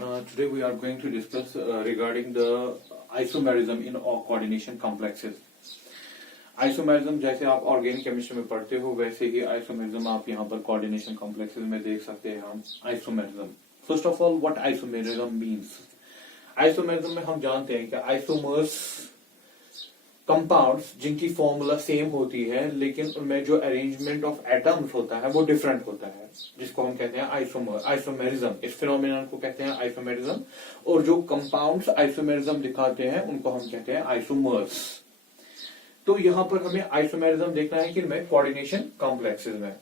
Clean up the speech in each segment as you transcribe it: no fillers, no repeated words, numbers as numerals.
Today we are going to discuss regarding the isomerism in coordination complexes. Isomerism जैसे आप organic chemistry में पढ़ते हो वैसे ही आइसोमेरिज्म आप यहाँ पर कोऑर्डिनेशन कॉम्प्लेक्सेस में देख सकते हैं हम isomerism. First of all what isomerism means. Isomerism में हम जानते हैं कि आइसोमर्स कंपाउंड्स जिनकी फॉर्मूला सेम होती है लेकिन उनमें जो अरेंजमेंट ऑफ एटम्स होता है वो डिफरेंट होता है, जिसको हम कहते हैं आइसोमेरिज्म. इस फिनोमेनन को कहते हैं आइसोमेरिज्म. और जो कंपाउंड्स आइसोमेरिज्म दिखाते हैं उनको हम कहते हैं आइसोमर्स. तो यहां पर हमें आइसोमेरिज्म देखना है कि मैं कोऑर्डिनेशन कॉम्प्लेक्सेस में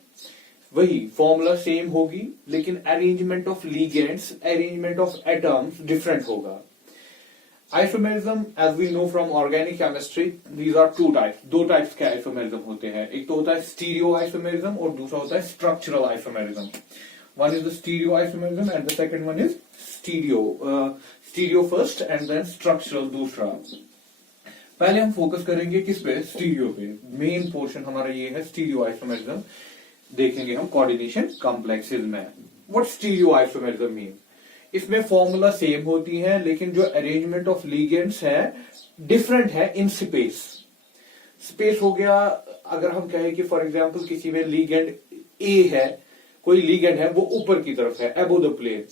वही फॉर्मूला सेम होगी लेकिन arrangement of ligands, arrangement of atoms different होगा. Isomerism as we know from organic chemistry, these are two types. दो टाइप्स के आइसोमेरिज्म होते हैं. एक तो होता है स्टीरियो आइसोमेरिज्म और दूसरा होता है structural isomerism. One is the stereo isomerism and the second one is stereo first and then structural दूसरा. पहले हम फोकस करेंगे किस पे, स्टीरियो पे. मेन पोर्शन हमारा ये है स्टीरियो आइसोमेरिज्म. देखेंगे हम कोऑर्डिनेशन कॉम्प्लेक्सेस में. What stereo isomerism mean. इसमें फॉर्मूला सेम होती है लेकिन जो अरेंजमेंट ऑफ लिगेंड्स है डिफरेंट है इन स्पेस. स्पेस हो गया, अगर हम कहें कि फॉर एग्जांपल किसी में लिगेंड ए है, कोई लिगेंड है वो ऊपर की तरफ है अबव द प्लेन.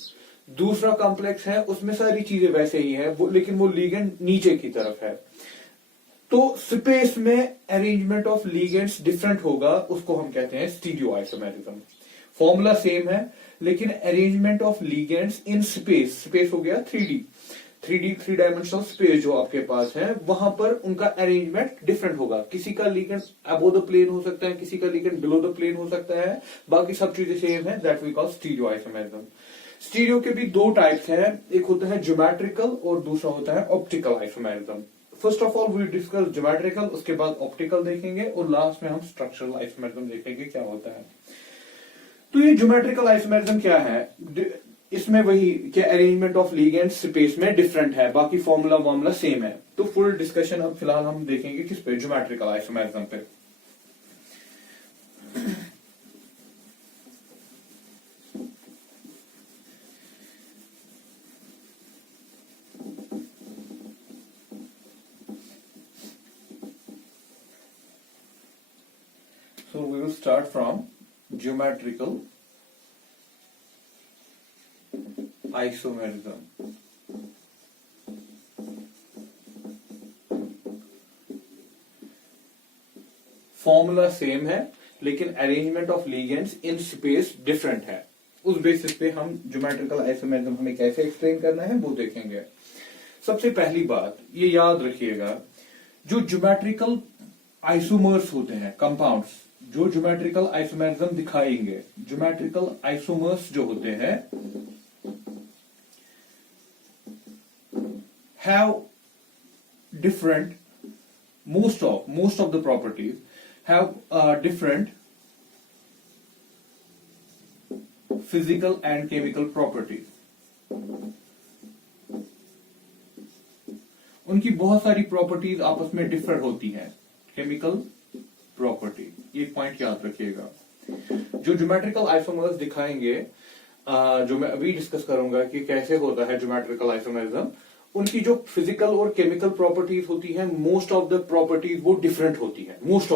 दूसरा कॉम्प्लेक्स है उसमें सारी चीजें वैसे ही है लेकिन वो लिगेंड नीचे की तरफ है. तो स्पेस में अरेंजमेंट ऑफ लिगेंड्स डिफरेंट होगा, उसको हम कहते हैं स्टीरियो आइसोमेरिज्म. फॉर्मूला सेम है लेकिन arrangement of ligands in space, space हो गया 3 डायमेंशनल स्पेस जो आपके पास है, वहां पर उनका अरेंजमेंट डिफरेंट होगा. किसी का लिगेंड अबव द प्लेन हो सकता है, किसी का लिगेंड बिलो द प्लेन हो सकता है, बाकी सब चीजें सेम है. That we call stereo isomerism. Stereo के भी दो टाइप्स हैं, एक होता है ज्योमेट्रिकल और दूसरा होता है optical isomerism. First of all we discuss geometrical, उसके बाद ऑप्टिकल देखेंगे और लास्ट में हम स्ट्रक्चरल आइसोमेरिज्म देखेंगे क्या होता है. तो ये ज्योमेट्रिकल आइसोमेरिज्म क्या है. इसमें वही कि अरेंजमेंट ऑफ लिगेंड्स स्पेस में डिफरेंट है, बाकी फॉर्मूला सेम है. तो फुल डिस्कशन अब फिलहाल हम देखेंगे किस पे, ज्योमेट्रिकल आइसोमेरिज्म पे. So we will start from geometrical isomerism. Formula same है लेकिन arrangement of ligands in space different है. उस बेसिस पे हम ज्योमेट्रिकल आइसोमेरिज्म हमें कैसे एक्सप्लेन करना है वो देखेंगे. सबसे पहली बात ये याद रखिएगा, जो ज्योमेट्रिकल आइसोमर्स होते हैं कंपाउंड्स, जो ज्योमेट्रिकल आइसोमेरिज्म दिखाएंगे, ज्योमेट्रिकल आइसोमर्स जो होते हैं have different, most of the properties have different physical and chemical properties. उनकी बहुत सारी प्रॉपर्टीज आपस में डिफर होती हैं. केमिकल प्रॉपर्टी, ये पॉइंट याद रखिएगा. जो ज्योमेट्रिकल आइसोमर्स दिखाएंगे, जो मैं अभी डिस्कस करूंगा कि कैसे होता है ज्योमेट्रिकल आइसोमेरिज्म, उनकी जो फिजिकल और केमिकल प्रॉपर्टीज होती है, मोस्ट ऑफ द प्रॉपर्टीज वो डिफरेंट होती है. मोस्ट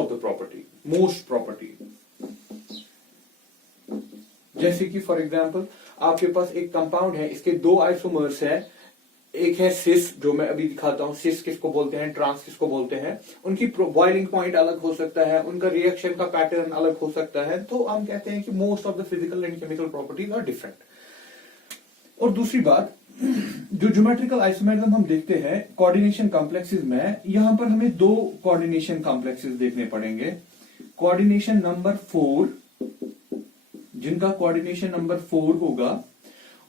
प्रॉपर्टी जैसे कि फॉर एग्जांपल आपके पास एक कंपाउंड है, इसके दो आइसोमर्स है. एक है सिस, जो मैं अभी दिखाता हूं. सिस किसको बोलते हैं, ट्रांस किसको बोलते हैं. उनकी बॉइलिंग पॉइंट अलग हो सकता है, उनका रिएक्शन का पैटर्न अलग हो सकता है. तो हम कहते हैं कि most of the physical and chemical properties are different. और दूसरी बात, जो ज्योमेट्रिकल आइसोमेरिज्म हम देखते हैं कोऑर्डिनेशन कॉम्प्लेक्सेस में, यहां पर हमें दो कोऑर्डिनेशन कॉम्प्लेक्सेस देखने पड़ेंगे. कोऑर्डिनेशन नंबर 4, जिनका कोऑर्डिनेशन नंबर 4 होगा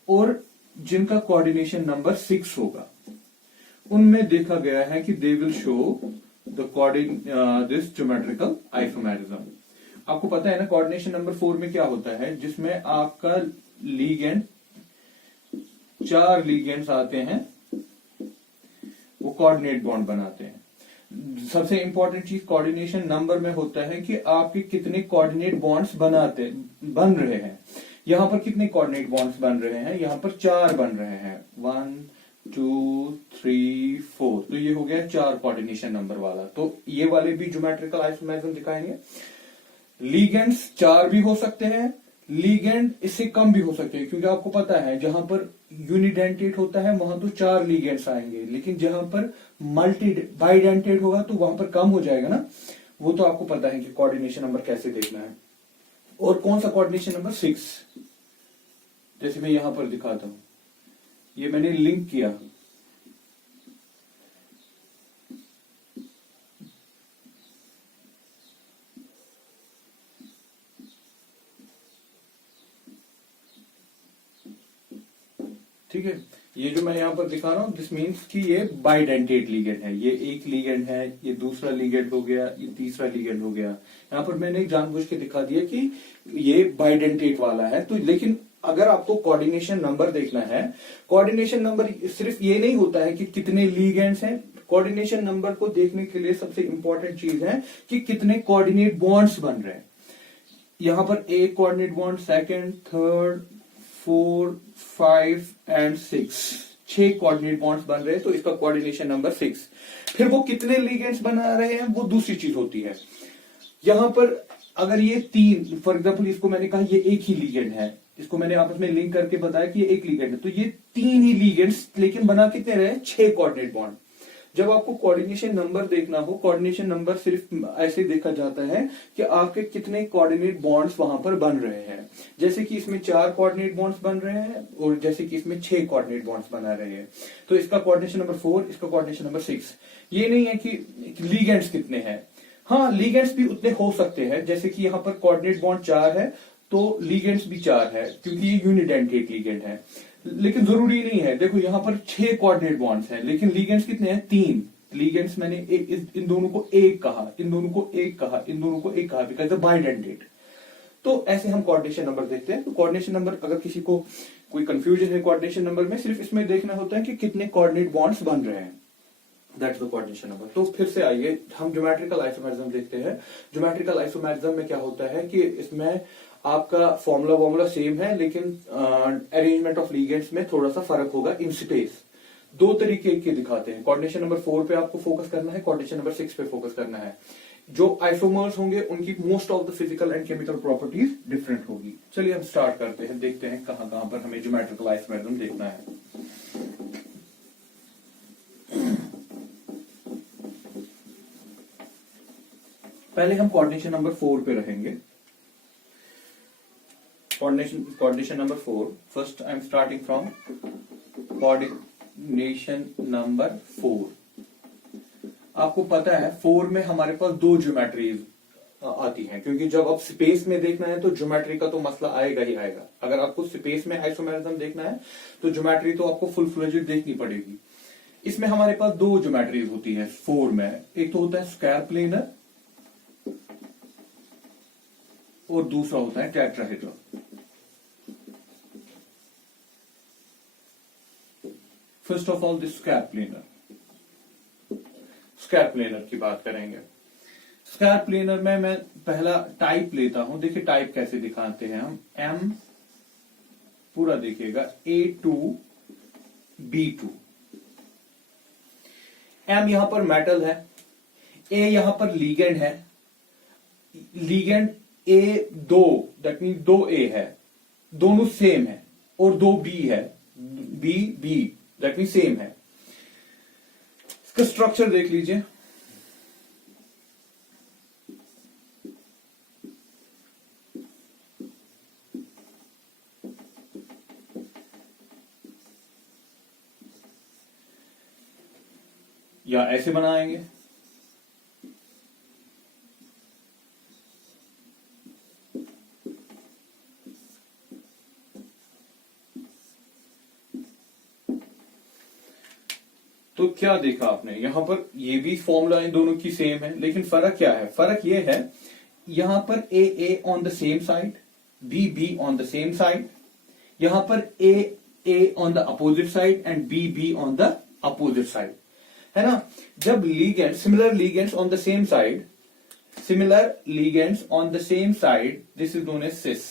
और जिनका कोऑर्डिनेशन नंबर 6 होगा. उनमें देखा गया है कि they will show the this geometrical isomerism. आपको पता है ना कोऑर्डिनेशन नंबर 4 में क्या होता है, जिसमें आपका लिगेंड, 4 लिगेंड्स आते हैं, वो कोऑर्डिनेट बॉन्ड बनाते हैं. सबसे इंपॉर्टेंट चीज कोऑर्डिनेशन नंबर में होता है कि आपके कितने कोऑर्डिनेट बॉन्ड्स बन रहे हैं. यहां पर कितने कोऑर्डिनेट बॉन्ड्स बन रहे हैं, यहां पर 4 बन रहे हैं, 1 2 3 4। तो ये हो गया 4 कोऑर्डिनेशन नंबर वाला। तो ये वाले भी ज्योमेट्रिकल आइसोमेरिज्म दिखाएंगे। लीगेंड्स 4 भी हो सकते हैं, लीगेंड इससे कम भी हो सकते हैं, क्योंकि आपको पता है जहां पर यूनिडेंटेट होता है वहां तो 4 लीगेंड्स आएंगे, लेकिन जहां पर मल्टी बाइडेंटेट होगा तो वहां पर कम हो जाएगा ना। वो तो आपको पता है कि कोऑर्डिनेशन नंबर कैसे देखना है। और कौन सा कोऑर्डिनेशन नंबर 6, जैसे मैं यहां पर दिखाता हूं, ये मैंने लिंक किया, ठीक है। ये जो मैं यहां पर दिखा रहा हूं, दिस मीन्स कि ये बाइडेंटेट लीगेंड है। ये एक लीगेंड है, ये दूसरा लीगेंड हो गया, ये तीसरा लीगेंड हो गया। यहां पर मैंने जानबूझ के दिखा दिया कि ये बाइडेंटेट वाला है। तो लेकिन अगर आपको कोऑर्डिनेशन नंबर देखना है, कोऑर्डिनेशन नंबर सिर्फ ये नहीं होता है कि कितने लीगेंड्स हैं। कोऑर्डिनेशन नंबर को देखने के लिए सबसे इंपॉर्टेंट चीज है कि कितने कोऑर्डिनेट बॉन्ड्स बन रहे हैं। यहां पर एक coordinate bond, second, third, 4 5 and 6, 6 coordinate bonds बन रहे हैं, तो इसका कोऑर्डिनेशन नंबर 6। फिर वो कितने लीगेंड्स बना रहे हैं वो दूसरी चीज होती है। यहां पर अगर ये 3, फॉर एग्जाम्पल इसको मैंने कहा ये एक ही लीगेंड है, इसको मैंने आपस में लिंक करके बताया कि ये एक लीगेंड है, तो ये 3 ही लीगेंड्स, लेकिन बना कितने रहे, 6 कोऑर्डिनेट बॉन्ड। जब आपको कोऑर्डिनेशन नंबर देखना हो, कोऑर्डिनेशन नंबर सिर्फ ऐसे देखा जाता है कि आपके कितने कोऑर्डिनेट बॉन्ड्स वहां पर बन रहे हैं। जैसे कि इसमें 4 कोऑर्डिनेट बॉन्ड्स बन रहे हैं और जैसे कि इसमें 6 कोऑर्डिनेट बॉन्ड्स बना रहे हैं, तो इसका कोऑर्डिनेशन नंबर 4, इसका कोऑर्डिनेशन नंबर 6। ये नहीं है कि लीगेंड्स कितने हैं। हाँ, लीगेंड्स भी उतने हो सकते हैं, जैसे कि यहाँ पर कोऑर्डिनेट बॉन्ड 4 है तो लीगेंड्स भी 4 है, क्योंकि ये यूनिडेंटेट लीगेंड है। लेकिन जरूरी नहीं है। देखो यहाँ पर 6 कोऑर्डिनेट बॉन्ड्स हैं, लेकिन लीगेंड्स कितने हैं, 3 लीगेंड्स। मैंने इन दोनों को एक कहा, इन दोनों को एक कहा, इन दोनों को एक कहा, बिकॉज बाइडेंटेट। तो ऐसे हम कोऑर्डिनेशन नंबर देखते हैं। तो कोऑर्डिनेशन नंबर, अगर किसी को कोई कंफ्यूजन है कोऑर्डिनेशन नंबर में, सिर्फ इसमें देखना होता है कि कितने कोऑर्डिनेट बॉन्ड्स बन रहे हैं, दैट्स द कोऑर्डिनेशन नंबर। तो फिर से आइए हम ज्योमेट्रिकल आइसोमेरिज्म देखते हैं। ज्योमेट्रिकल आइसोमेरिज्म में क्या होता है कि इसमें आपका फॉर्मूला सेम है, लेकिन अरेंजमेंट ऑफ लीगेंड्स में थोड़ा सा फर्क होगा इन स्पेस। 2 तरीके के दिखाते हैं। कोऑर्डिनेशन नंबर 4 पे आपको फोकस करना है, कोऑर्डिनेशन नंबर 6 पे फोकस करना है। जो आइसोमर्स होंगे उनकी most of the physical and chemical properties different होगी। चलिए हम स्टार्ट करते हैं, देखते हैं कहां कहां पर हमें ज्योमेट्रिकल आइसोमेरिज्म देखना है। पहले हम कोऑर्डिनेशन नंबर 4 पे रहेंगे। Coordination number 4, first I am starting from coordination number 4। आपको पता है 4 में हमारे पास 2 ज्योमेट्रीज आती हैं, क्योंकि जब आप स्पेस में देखना है तो ज्योमेट्री का तो मसला आएगा ही आएगा। अगर आपको स्पेस में आइसोमेरिज्म देखना है तो ज्योमेट्री तो आपको फुल फ्लेजेड देखनी पड़ेगी। इसमें हमारे पास 2 ज्योमेट्रीज होती है 4 में। एक तो होता है स्क्वायर प्लेनर और दूसरा होता है tetrahedron. First of all this square planar. Square planar की बात करेंगे। स्क्वायर प्लेनर में मैं पहला टाइप लेता हूं। देखिए टाइप कैसे दिखाते हैं हम। एम पूरा देखिएगा, A2 B2। एम यहां पर मेटल है, ए यहां पर लीगेंड है। Ligand A2, that mean 2A है, दोनों सेम है, और 2B है, B दैट मीन सेम है। इसका स्ट्रक्चर देख लीजिए। या ऐसे बनाएंगे, तो क्या देखा आपने यहां पर, ये भी फॉर्मूला इन दोनों की सेम है, लेकिन फर्क क्या है? फर्क ये है यहां पर a on the same side, b on the same side, यहां पर a on the opposite side and b on the opposite side, है ना। जब ligand, similar ligands on the same side, similar ligands on the same side, this is known as cis.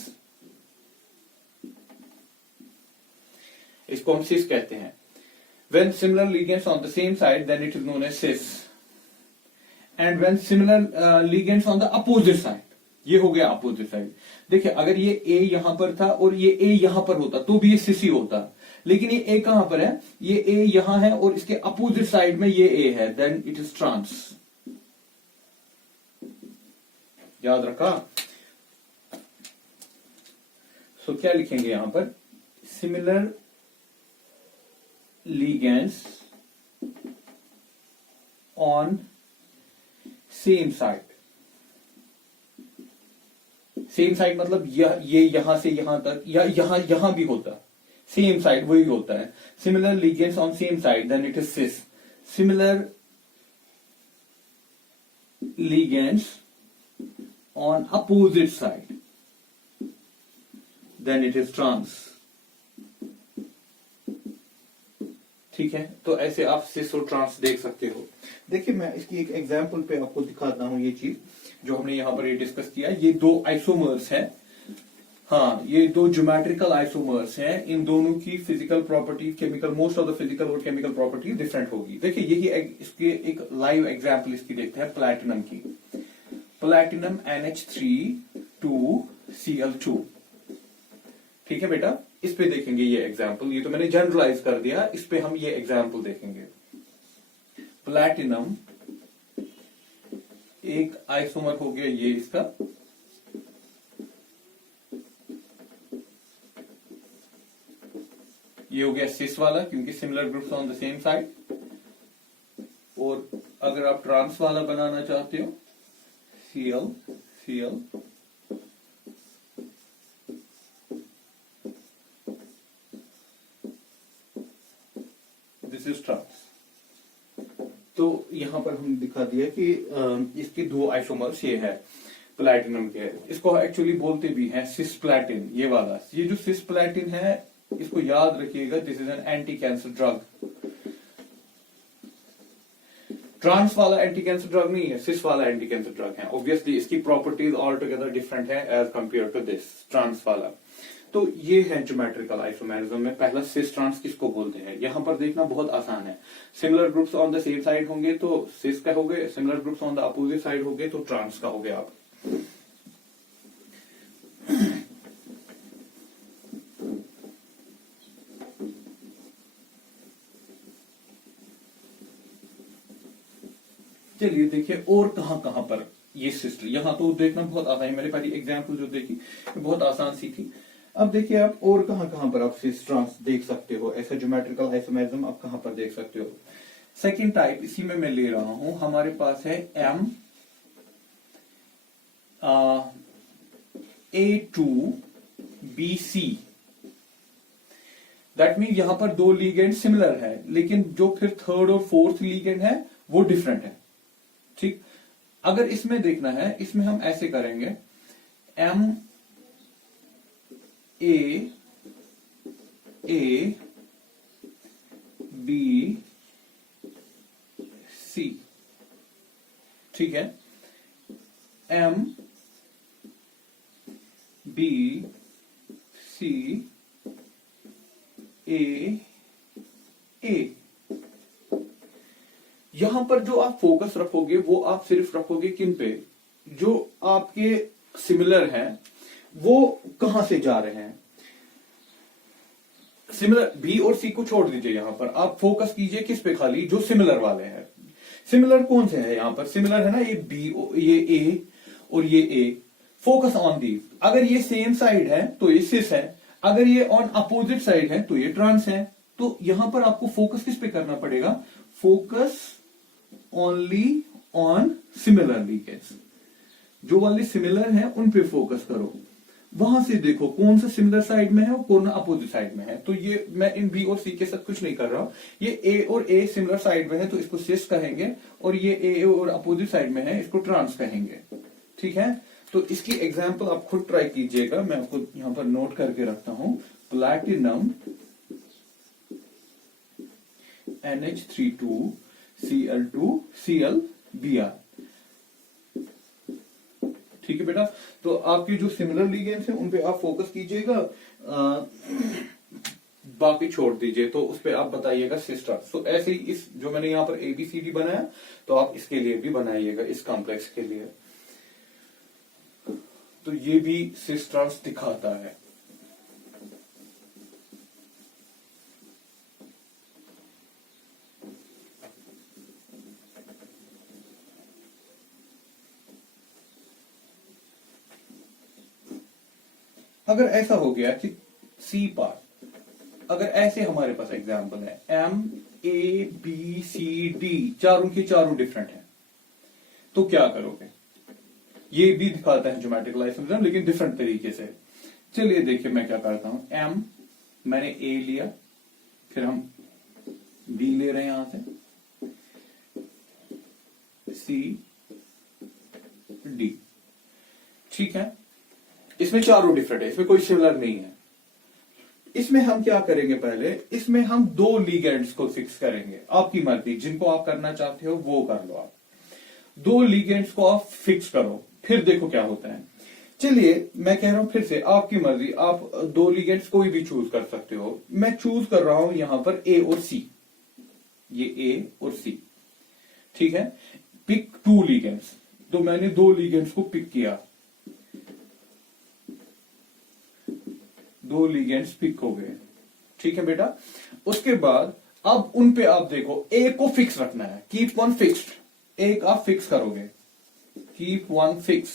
इसको हम सिस कहते हैं। When similar ligands on the same side, then it is known as cis. And when similar ligands on the opposite side, ये हो गया opposite side। देखिए अगर ये A यहां पर था और ये A यहां पर होता तो भी ये cis ही होता, लेकिन ये A कहां पर है, ये A यहां है और इसके अपोजिट साइड में ये A है, देन इट इज ट्रांस। याद रखा। सो क्या लिखेंगे यहां पर, similar ligands on same side। Same side मतलब ये यहां से यहां तक, या यहां भी होता, सेम साइड वही होता है। Similar ligands on same side then it is cis. Similar ligands on opposite side then it is trans. ठीक है, तो ऐसे आप सिस और ट्रांस देख सकते हो। देखिए मैं इसकी एक एग्जांपल पे आपको दिखाता हूं। ये चीज जो हमने यहां पर ये डिस्कस किया, ये दो आइसोमर्स हैं। हाँ, ये दो ज्योमेट्रिकल आइसोमर्स हैं। इन दोनों की physical property, chemical, most of the physical और केमिकल प्रॉपर्टी डिफरेंट होगी। देखिए यही इसके एक लाइव एग्जांपल इसकी देखते हैं, प्लैटिनम की। Platinum NH3 2Cl2। ठीक है बेटा, इस पे देखेंगे ये एग्जाम्पल। ये तो मैंने जनरलाइज कर दिया, इस पे हम ये एग्जाम्पल देखेंगे। प्लैटिनम एक आइसोमर हो गया ये इसका, ये हो गया सिस वाला क्योंकि similar groups on the same side. और अगर आप ट्रांस वाला बनाना चाहते हो, Cl दिस इज ट्रांस। तो यहां पर हम दिखा दिया कि इसके दो आइसोमर्स ये है प्लैटिनम के। इसको एक्चुअली बोलते भी हैं सिस्प्लैटिन। ये वाला, ये जो सिस्प्लैटिन है इसको याद रखिएगा, this is an anti cancer drug. Trans वाला एंटी कैंसर ड्रग नहीं है, सिस वाला एंटी कैंसर ड्रग है। ऑब्वियसली इसकी प्रॉपर्टीज ऑल टुगेदर डिफरेंट है as compare to this trans वाला। तो ये है ज्योमेट्रिकल आइसोमेरिज्म में पहला सिस ट्रांस किसको बोलते हैं। यहां पर देखना बहुत आसान है। Similar groups on the same side होंगे तो सिस का हो गए, similar groups on the opposite side हो गए तो ट्रांस का हो गया। आप चलिए देखिए और कहां कहां पर ये सिस्टर, यहां तो देखना बहुत आसान है। मैंने पहली एग्जांपल जो देखी बहुत आसान सी थी। अब देखिए आप और कहां पर आप सिस ट्रांस देख सकते हो, ऐसा ज्योमेट्रिकल आइसोमेरिज्म आप कहां पर देख सकते हो। सेकंड टाइप इसी में मैं ले रहा हूं, हमारे पास है MA2BC। दैट मीन यहां पर दो लीगेंड सिमिलर है, लेकिन जो फिर थर्ड और फोर्थ लीगेंड है वो डिफरेंट है। ठीक, अगर इसमें देखना है, इसमें हम ऐसे करेंगे, MAABC। ठीक है, MBCAA। यहां पर जो आप फोकस रखोगे वो आप सिर्फ रखोगे किन पे, जो आपके सिमिलर हैं वो कहां से जा रहे हैं। सिमिलर बी और सी को छोड़ दीजिए, यहां पर आप फोकस कीजिए किस पे, खाली जो सिमिलर वाले हैं। सिमिलर कौन से है यहां पर, सिमिलर है ना ये बी, ये ए और ये ए। Focus on the. अगर ये सेम साइड है तो ये सिस है, अगर ये ऑन अपोजिट साइड है तो ये ट्रांस है। तो यहां पर आपको फोकस किस पे करना पड़ेगा, focus only on similar ligands. जो वाले सिमिलर हैं उन पे फोकस करो, वहां से देखो कौन सा सिमिलर साइड में है और कौन अपोजिट साइड में है। तो ये मैं इन बी और सी के साथ कुछ नहीं कर रहा हूं। ये ए और ए सिमिलर साइड में है तो इसको सिस कहेंगे, और ये ए और अपोजिट साइड में है इसको ट्रांस कहेंगे। ठीक है, तो इसकी एग्जाम्पल आप खुद ट्राई कीजिएगा, मैं आपको यहां पर नोट करके रखता हूं। प्लैटिनम NH3 2Cl2Cl ठीक है बेटा, तो आपके जो सिमिलर लीगेंड्स हैं उन पे आप फोकस कीजिएगा। बाकी छोड़ दीजिए, तो उस पर आप बताइएगा सिस्टर। तो ऐसे ही इस जो मैंने यहाँ पर ABCD बनाया, तो आप इसके लिए भी बनाइएगा, इस कॉम्प्लेक्स के लिए। तो ये भी सिस्टर्स दिखाता है। अगर ऐसा हो गया कि C पार्ट, अगर ऐसे हमारे पास एग्जाम्पल है MABCD, चारों की चारों डिफरेंट है, तो क्या करोगे? ये भी दिखाता है ज्योमेट्रिकल आइसोमेरिज्म, लेकिन डिफरेंट तरीके से। चलिए देखिए मैं क्या करता हूं। M मैंने A लिया, फिर हम B ले रहे हैं यहां से, C D, ठीक है। इसमें चारों डिफरेंट है, इसमें कोई सिमिलर नहीं है। इसमें हम क्या करेंगे? पहले इसमें हम दो लिगेंड्स को फिक्स करेंगे, आपकी मर्जी, जिनको आप करना चाहते हो वो कर लो। आप दो लिगेंड्स को आप फिक्स करो, फिर देखो क्या होता है। चलिए मैं कह रहा हूं फिर से, आपकी मर्जी, आप दो लिगेंड्स कोई भी चूज कर सकते हो। मैं चूज कर रहा हूं यहां पर A और C, ये A और C, ठीक है। पिक टू लिगेंड्स, तो मैंने दो लिगेंड्स को पिक किया, दो लिगेंड्स पिक हो गए, ठीक है बेटा। उसके बाद अब उन पे आप देखो, ए को फिक्स रखना है, कीप वन फिक्स्ड, एक आप फिक्स करोगे, keep one fix.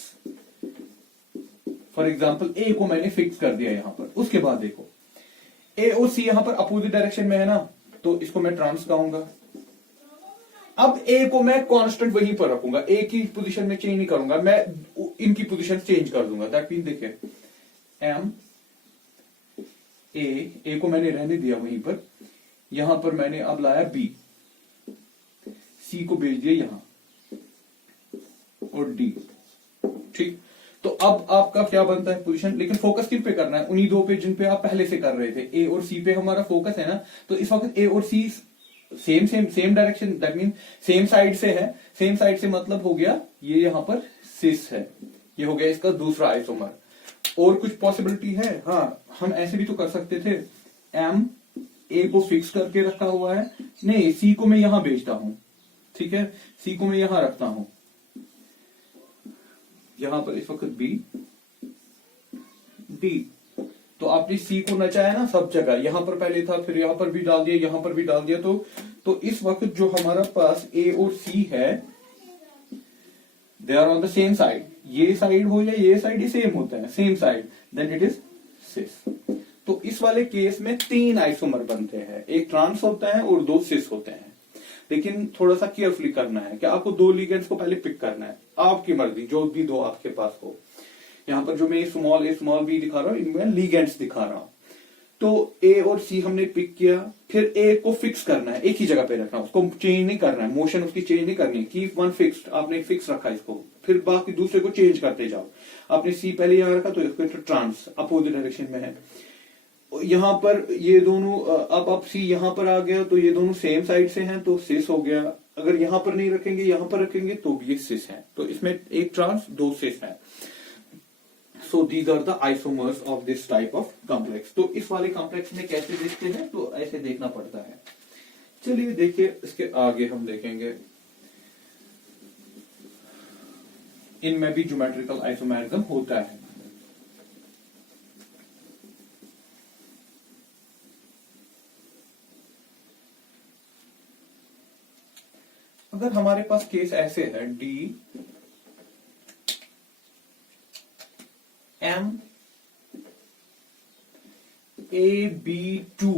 For example a को मैंने फिक्स कर दिया यहां पर। उसके बाद देखो ए और सी यहां पर अपोजिट डायरेक्शन में है ना, तो इसको मैं ट्रांस कहूंगा। अब ए को मैं कांस्टेंट वहीं पर रखूंगा, ए की पोजीशन में चेंज नहीं करूंगा, मैं इनकी पोजीशन चेंज कर दूंगा। दैट मीन देखिए एम ए को मैंने रहने दिया वहीं पर, यहां पर मैंने अब लाया बी, सी को भेज दिया यहां, और डी, ठीक। तो अब आपका क्या बनता है पोजीशन, लेकिन फोकस किन पे करना है? उन्हीं दो पे जिन पे आप पहले से कर रहे थे, ए और सी पे हमारा फोकस है ना। तो इस वक्त ए और c same direction, that mean same side से है। सेम साइड से मतलब हो गया ये यहां पर सिस है, ये हो गया इसका दूसरा आइसोमर। और कुछ पॉसिबिलिटी है? हाँ, हम ऐसे भी तो कर सकते थे, एम ए को फिक्स करके रखा हुआ है, नहीं सी को मैं यहां भेजता हूं, ठीक है, सी को मैं यहां रखता हूं, यहां पर इस वक्त बी डी। तो आपने सी को नचाया ना सब जगह, यहां पर पहले था, फिर यहां पर भी डाल दिया, यहां पर भी डाल दिया। तो इस वक्त जो हमारा पास ए और सी है, they are on the same side. ये साइड हो या ये साइड, ही सेम होता है, same side, then it is cis. तो इस वाले केस में तीन आइसोमर बनते हैं, एक ट्रांस होता है और दो सिस होते हैं। लेकिन थोड़ा सा केयरफुली करना है कि आपको दो लिगेंड्स को पहले पिक करना है, आपकी मर्जी, जो भी दो आपके पास हो। यहां पर जो मैं स्मॉल ए स्मॉल बी दिखा रहा हूं, इनमें लिगेंड्स दिखा रहा हूं। तो ए और सी हमने पिक किया, फिर ए को फिक्स करना है, एक ही जगह पे रखना, उसको चेंज नहीं करना है, मोशन उसकी चेंज नहीं करनी, कीप वन फिक्स्ड, आपने फिक्स रखा इसको, फिर बाकी दूसरे को चेंज करते जाओ। आपने सी पहले यहां रखा, तो इसको ट्रांस अपोजिट डायरेक्शन में है। यहां पर ये दोनों, अब सी यहां पर आ गया, तो ये दोनों सेम साइड से हैं, तो सिस हो गया। अगर यहां पर नहीं रखेंगे, यहां पर रखेंगे, तो भी ये सिस है। तो इसमें एक ट्रांस दो सिस है। So these are the isomers of this type of complex. तो इस वाले कॉम्प्लेक्स में कैसे देखते हैं, तो ऐसे देखना पड़ता है। चलिए देखिए इसके आगे हम देखेंगे, इनमें भी ज्योमेट्रिकल आइसोमेरिज्म होता है। अगर हमारे पास केस ऐसे है, D M A B two,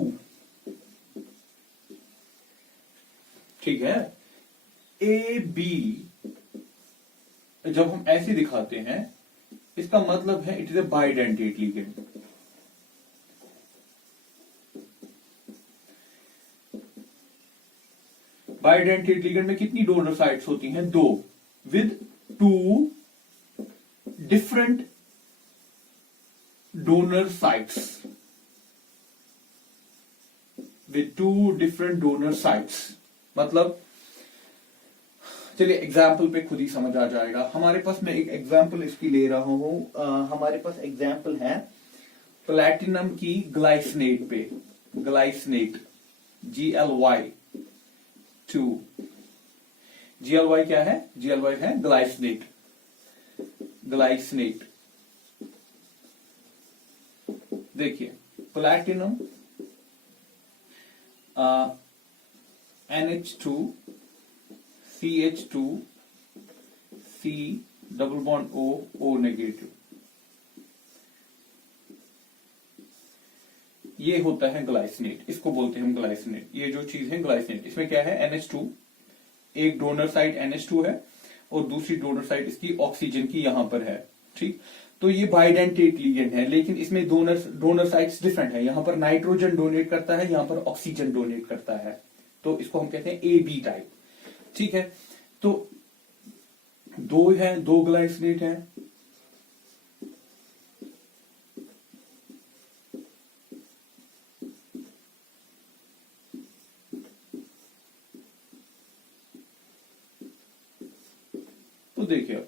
ठीक है। ए बी जब हम ऐसे दिखाते हैं, इसका मतलब है it is A bidentate ligand. Bidentate ligand में कितनी डोनर साइट्स होती हैं? दो, with two different donor sites, with two different donor sites. मतलब चलिए एग्जाम्पल पे खुद ही समझ आ जाएगा। हमारे पास, मैं एक एग्जाम्पल इसकी ले रहा हूं, हमारे पास एग्जाम्पल है प्लैटिनम की ग्लाइसिनेट पे। Glycinate, GLY2। GLY क्या है? GLY है ग्लाइसिनेट, ग्लाइसिनेट। देखिए platinum, NH2 CH2 C double bond O negative, ये होता है ग्लाइसिनेट, इसको बोलते हैं हम ग्लाइसिनेट। ये जो चीज है ग्लाइसिनेट, इसमें क्या है? NH2, एक डोनर साइड NH2 है और दूसरी डोनर साइड इसकी ऑक्सीजन की यहां पर है, ठीक। तो ये बाइडेंटेट लिगेंड है, लेकिन इसमें डोनर साइड्स डिफरेंट है। यहां पर नाइट्रोजन डोनेट करता है, यहां पर ऑक्सीजन डोनेट करता है, तो इसको हम कहते हैं AB टाइप, ठीक है। तो दो ग्लाइसिनेट है, तो देखिए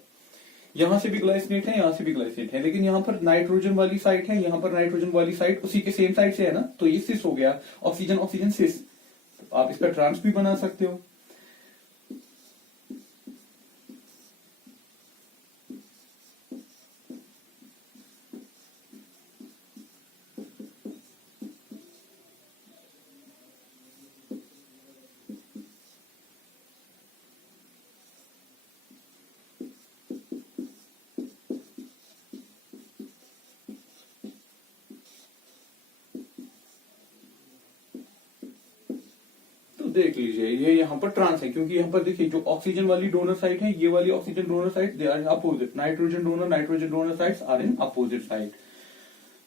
यहां से भी ग्लाइसिनेट है, यहां से भी ग्लाइसिनेट है, लेकिन यहां पर नाइट्रोजन वाली साइड है, यहां पर नाइट्रोजन वाली साइड उसी के सेम साइड से है ना, तो ये सिस हो गया, ऑक्सीजन ऑक्सीजन सिस। आप इसका ट्रांस भी बना सकते हो। देख लीजिए ये यहाँ पर ट्रांस है, क्योंकि यहाँ पर देखिए जो ऑक्सीजन वाली डोनर साइड है, ये वाली oxygen donor side, they are opposite. Nitrogen donor sides are in opposite side.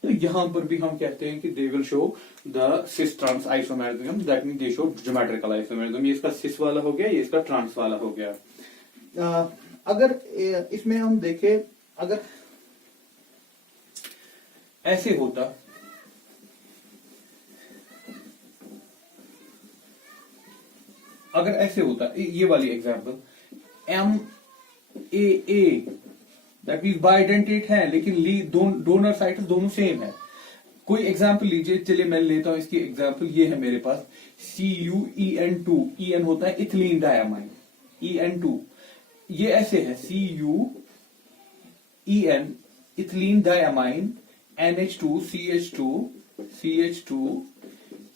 तो यहाँ पर भी हम कहते हैं कि they will show the cis trans isomerism, that mean they show geometrical isomerism. ये इसका सिस वाला हो गया, ये इसका ट्रांस वाला हो गया। अगर इसमें हम देखें, अगर ऐसे होता, अगर ऐसे होता, ये वाली example MAA, that mean bidentate है, लेकिन डोनर साइड दोनों सेम है। कोई एग्जांपल लीजिए, चलिए मैं लेता हूं इसकी एग्जांपल। ये है मेरे पास CuEN2, EN होता है इथिलीन डायमाइन, EN2। ये ऐसे है CuEN ethylene diamine NH2 CH2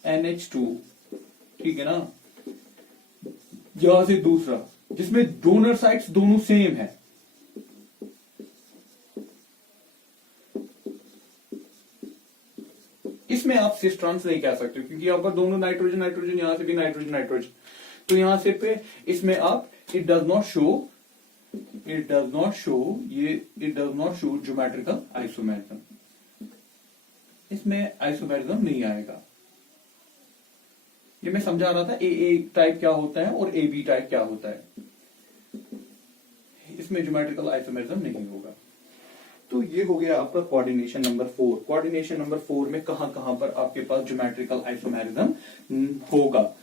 NH2, ठीक है ना। यहां से दूसरा जिसमें डोनर साइड्स दोनों सेम है, इसमें आप सिस ट्रांस नहीं कह सकते, क्योंकि यहां पर दोनों नाइट्रोजन, यहां से भी नाइट्रोजन, तो यहां से पे इसमें आप it does not show geometrical isomerism, इसमें आइसोमेरिज्म नहीं आएगा। ये मैं समझा रहा था AA टाइप क्या होता है और AB टाइप क्या होता है, इसमें ज्योमेट्रिकल आइसोमेरिज्म नहीं होगा। तो ये हो गया आपका कोऑर्डिनेशन नंबर 4। कोऑर्डिनेशन नंबर 4 में कहां कहां पर आपके पास ज्योमेट्रिकल आइसोमेरिज्म होगा,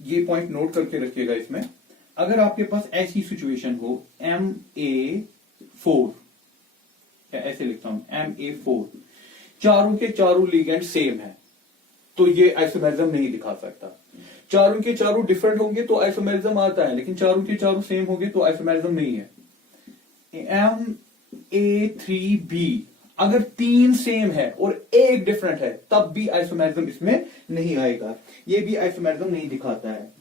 ये पॉइंट नोट करके रखिएगा। इसमें अगर आपके पास ऐसी सिचुएशन हो MA4, क्या ऐसे लिखता हूं MA4, चारों के चारों लिगेंड सेम है, तो ये आइसोमेरिज्म नहीं दिखा सकता। चारों के चारों डिफरेंट होंगे तो आइसोमेरिज्म आता है, लेकिन चारों के चारों सेम होंगे तो आइसोमेरिज्म नहीं है। MA3B, अगर 3 सेम है और एक डिफरेंट है, तब भी आइसोमेरिज्म इसमें नहीं आएगा, ये भी आइसोमेरिज्म नहीं दिखाता है।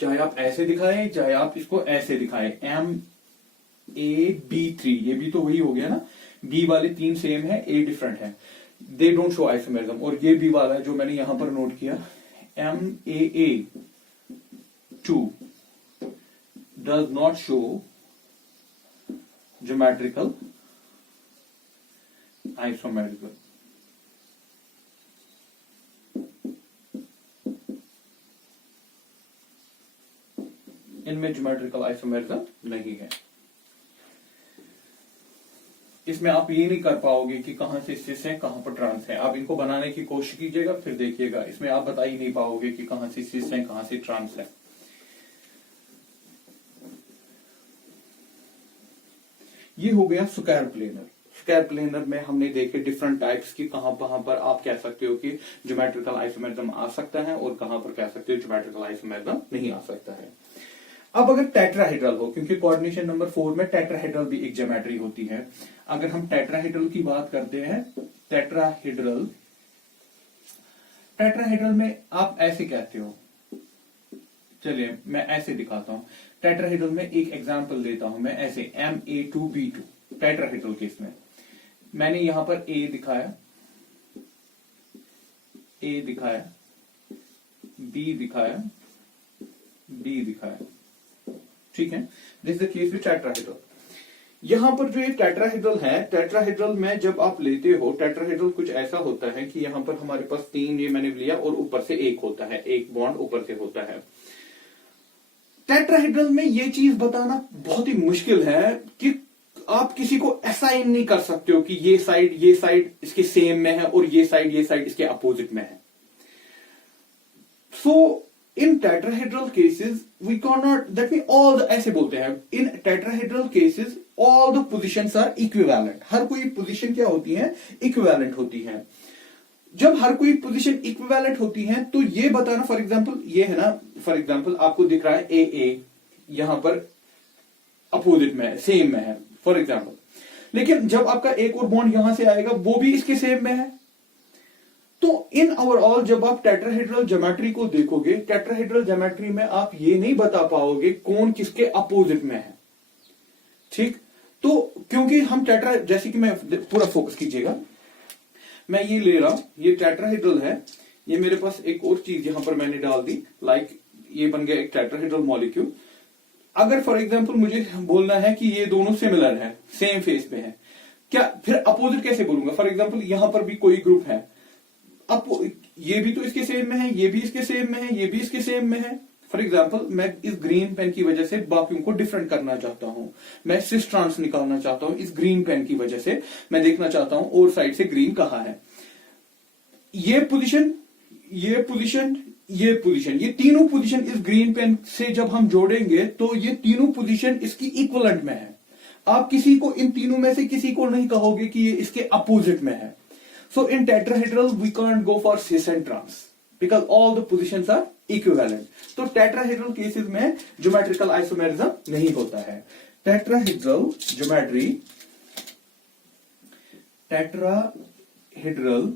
चाहे आप ऐसे दिखाएं, चाहे आप इसको ऐसे दिखाएं, MAB3, ये भी तो वही हो गया ना, B वाले 3 सेम है, A डिफरेंट है, दे डोंट शो आइसोमेरिज्म। और ये B वाला है जो मैंने यहां पर नोट किया, MAA2 does not show geometrical isomerism. इनमें ज्योमेट्रिकल आइसोमेरिज्म नहीं है। इसमें आप ये नहीं कर पाओगे कि कहां से सिस है, कहां पर ट्रांस है। आप इनको बनाने की कोशिश कीजिएगा, फिर देखिएगा, इसमें आप बता ही नहीं पाओगे कि कहां से सिस है, कहां से ट्रांस है। ये हो गया स्क्वायर प्लेनर। स्क्वायर प्लेनर में हमने देखे डिफरेंट टाइप्स की, कहां पर आप कह सकते हो कि ज्योमेट्रिकल आइसोमेरिज्म आ सकता है और कहां पर कह सकते हो ज्योमेट्रिकल आइसोमेरिज्म नहीं आ सकता है। अब अगर टेट्राहेड्रल हो, क्योंकि कोऑर्डिनेशन नंबर 4 में टेट्राहेड्रल भी एक ज्योमेट्री होती है, अगर हम टेट्राहेड्रल की बात करते हैं, टेट्राहेड्रल में आप ऐसे कहते हो, चलिए मैं ऐसे दिखाता हूं। टेट्राहेड्रल में एक एग्जांपल देता हूं मैं, ऐसे Ma2B2 टेट्राहेड्रल केस में मैंने यहां पर A दिखाया, B दिखाया, D दिखाया, ठीक है। This is the case with tetrahedral. यहां पर जो ये टेट्राहेड्रल है, टेट्राहेड्रल में जब आप लेते हो, टेट्राहेड्रल कुछ ऐसा होता है कि यहां पर हमारे पास 3 ये मैंने लिया और ऊपर से एक होता है, एक बॉन्ड ऊपर से होता है। टेट्राहेड्रल में ये चीज बताना बहुत ही मुश्किल है कि आप किसी को असाइन नहीं कर सकते हो कि ये साइड इसके सेम में है और ये साइड इसके अपोजिट में है। So in tetrahedral cases we can not, that mean all the, ऐसे बोलते हैं, in tetrahedral cases all the positions are equivalent. हर कोई पोजीशन क्या होती है? इक्विवेलेंट होती है। जब हर कोई पोजीशन इक्विवेलेंट होती है तो ये बताना, फॉर एग्जांपल ये है ना, फॉर एग्जांपल आपको दिख रहा है ए यहां पर अपोजिट में है, सेम में है फॉर एग्जांपल, लेकिन जब आपका एक और बॉन्ड यहां से आएगा वो भी इसके सेम में है। तो इन ओवरऑल जब आप टेट्राहेड्रल ज्योमेट्री को देखोगे, टेट्राहेड्रल ज्योमेट्री में आप ये नहीं बता पाओगे कौन किसके अपोजिट में है, ठीक। तो क्योंकि हम टेट्रा, जैसे कि मैं पूरा फोकस कीजिएगा, मैं ये ले रहा हूं, ये टेट्राहेड्रल है, ये मेरे पास एक और चीज यहां पर मैंने डाल दी, लाइक ये बन गया एक टेट्राहेड्रल मॉलिक्यूल। अगर फॉर एग्जांपल मुझे बोलना है कि ये दोनों सिमिलर है, सेम फेस पे है, क्या फिर अपोजिट कैसे बोलूंगा? फॉर एग्जांपल यहां पर भी कोई ग्रुप है, अब ये भी तो इसके सेम में है, ये भी इसके सेम में है, ये भी इसके सेम में है। फॉर एग्जाम्पल मैं इस ग्रीन पेन की वजह से बाकियों को डिफरेंट करना चाहता हूं, मैं सिस ट्रांस निकालना चाहता हूं, इस ग्रीन पेन की वजह से मैं देखना चाहता हूं और साइड से ग्रीन कहां है। ये पोजीशन, ये पोजीशन, ये पोजीशन, ये तीनों पोजीशन इस ग्रीन पेन से जब हम जोड़ेंगे तो ये तीनों पोजीशन इसकी इक्वलेंट में है। आप किसी को, इन तीनों में से किसी को नहीं कहोगे कि ये इसके अपोजिट में है। So in tetrahedral we can't go for cis and trans because all the positions are equivalent. तो टेट्राहेड्रल केसेस में ज्योमेट्रिकल आइसोमेरिज्म नहीं होता है। Tetrahedral geometry, tetrahedral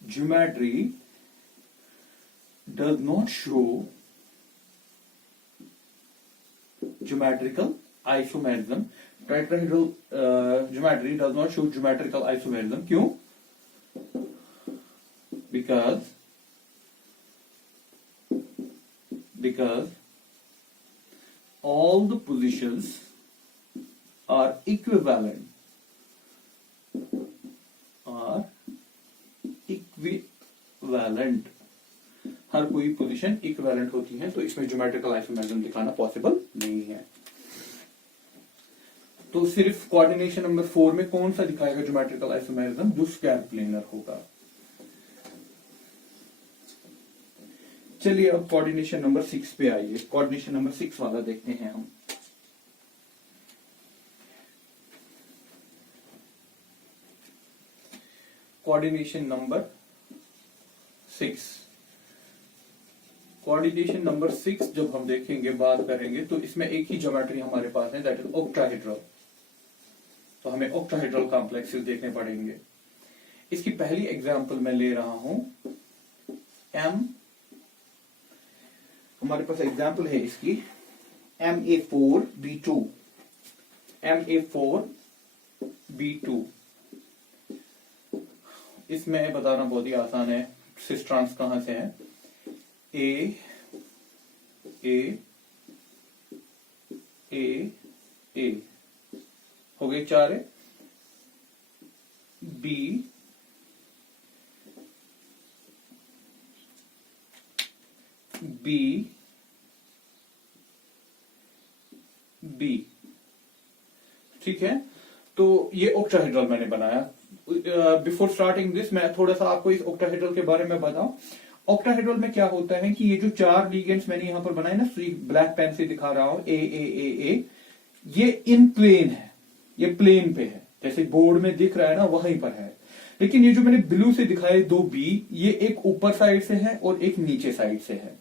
geometry does not show geometrical isomerism. Tetrahedral geometry does not show geometrical isomerism. क्यों? Because all the positions are equivalent. हर कोई position equivalent होती है, तो इसमें ज्योमेट्रिकल आइसोमेरिज्म दिखाना पॉसिबल नहीं है। तो सिर्फ कोऑर्डिनेशन नंबर 4 में कौन सा दिखाएगा ज्योमेट्रिकल आइसोमेरिज्म? जो स्क्वायर प्लेनर होगा। चलिए अब कोऑर्डिनेशन नंबर 6 पे आइए। कोऑर्डिनेशन नंबर 6 वाला देखते हैं हम। कोऑर्डिनेशन नंबर 6, कोऑर्डिनेशन नंबर 6 जब हम देखेंगे, बात करेंगे, तो इसमें एक ही ज्योमेट्री हमारे पास है, दैट इज ऑक्टाहेड्रल। तो हमें ऑक्टाहेड्रल कॉम्प्लेक्सेस देखने पड़ेंगे। इसकी पहली एग्जांपल मैं ले रहा हूं M, हमारे पास एग्जांपल है इसकी Ma4B2, Ma4B2। इसमें बताना बहुत ही आसान है, सिस ट्रांस कहां से है, A हो गए 4 है, B ठीक है। तो ये ऑक्टाहेड्रल मैंने बनाया। बिफोर स्टार्टिंग दिस मैं थोड़ा सा आपको इस ऑक्टाहेड्रल के बारे में बताऊं। ऑक्टाहेड्रल में क्या होता है कि ये जो 4 लिगेंड्स मैंने यहां पर बनाए ना, ब्लैक पेन से दिखा रहा हूं, ए, ये इन प्लेन है, ये प्लेन पे है, जैसे बोर्ड में दिख रहा है ना, वहीं पर है। लेकिन ये जो मैंने ब्लू से दिखाए दो बी, ये एक ऊपर साइड से है और एक नीचे साइड से है।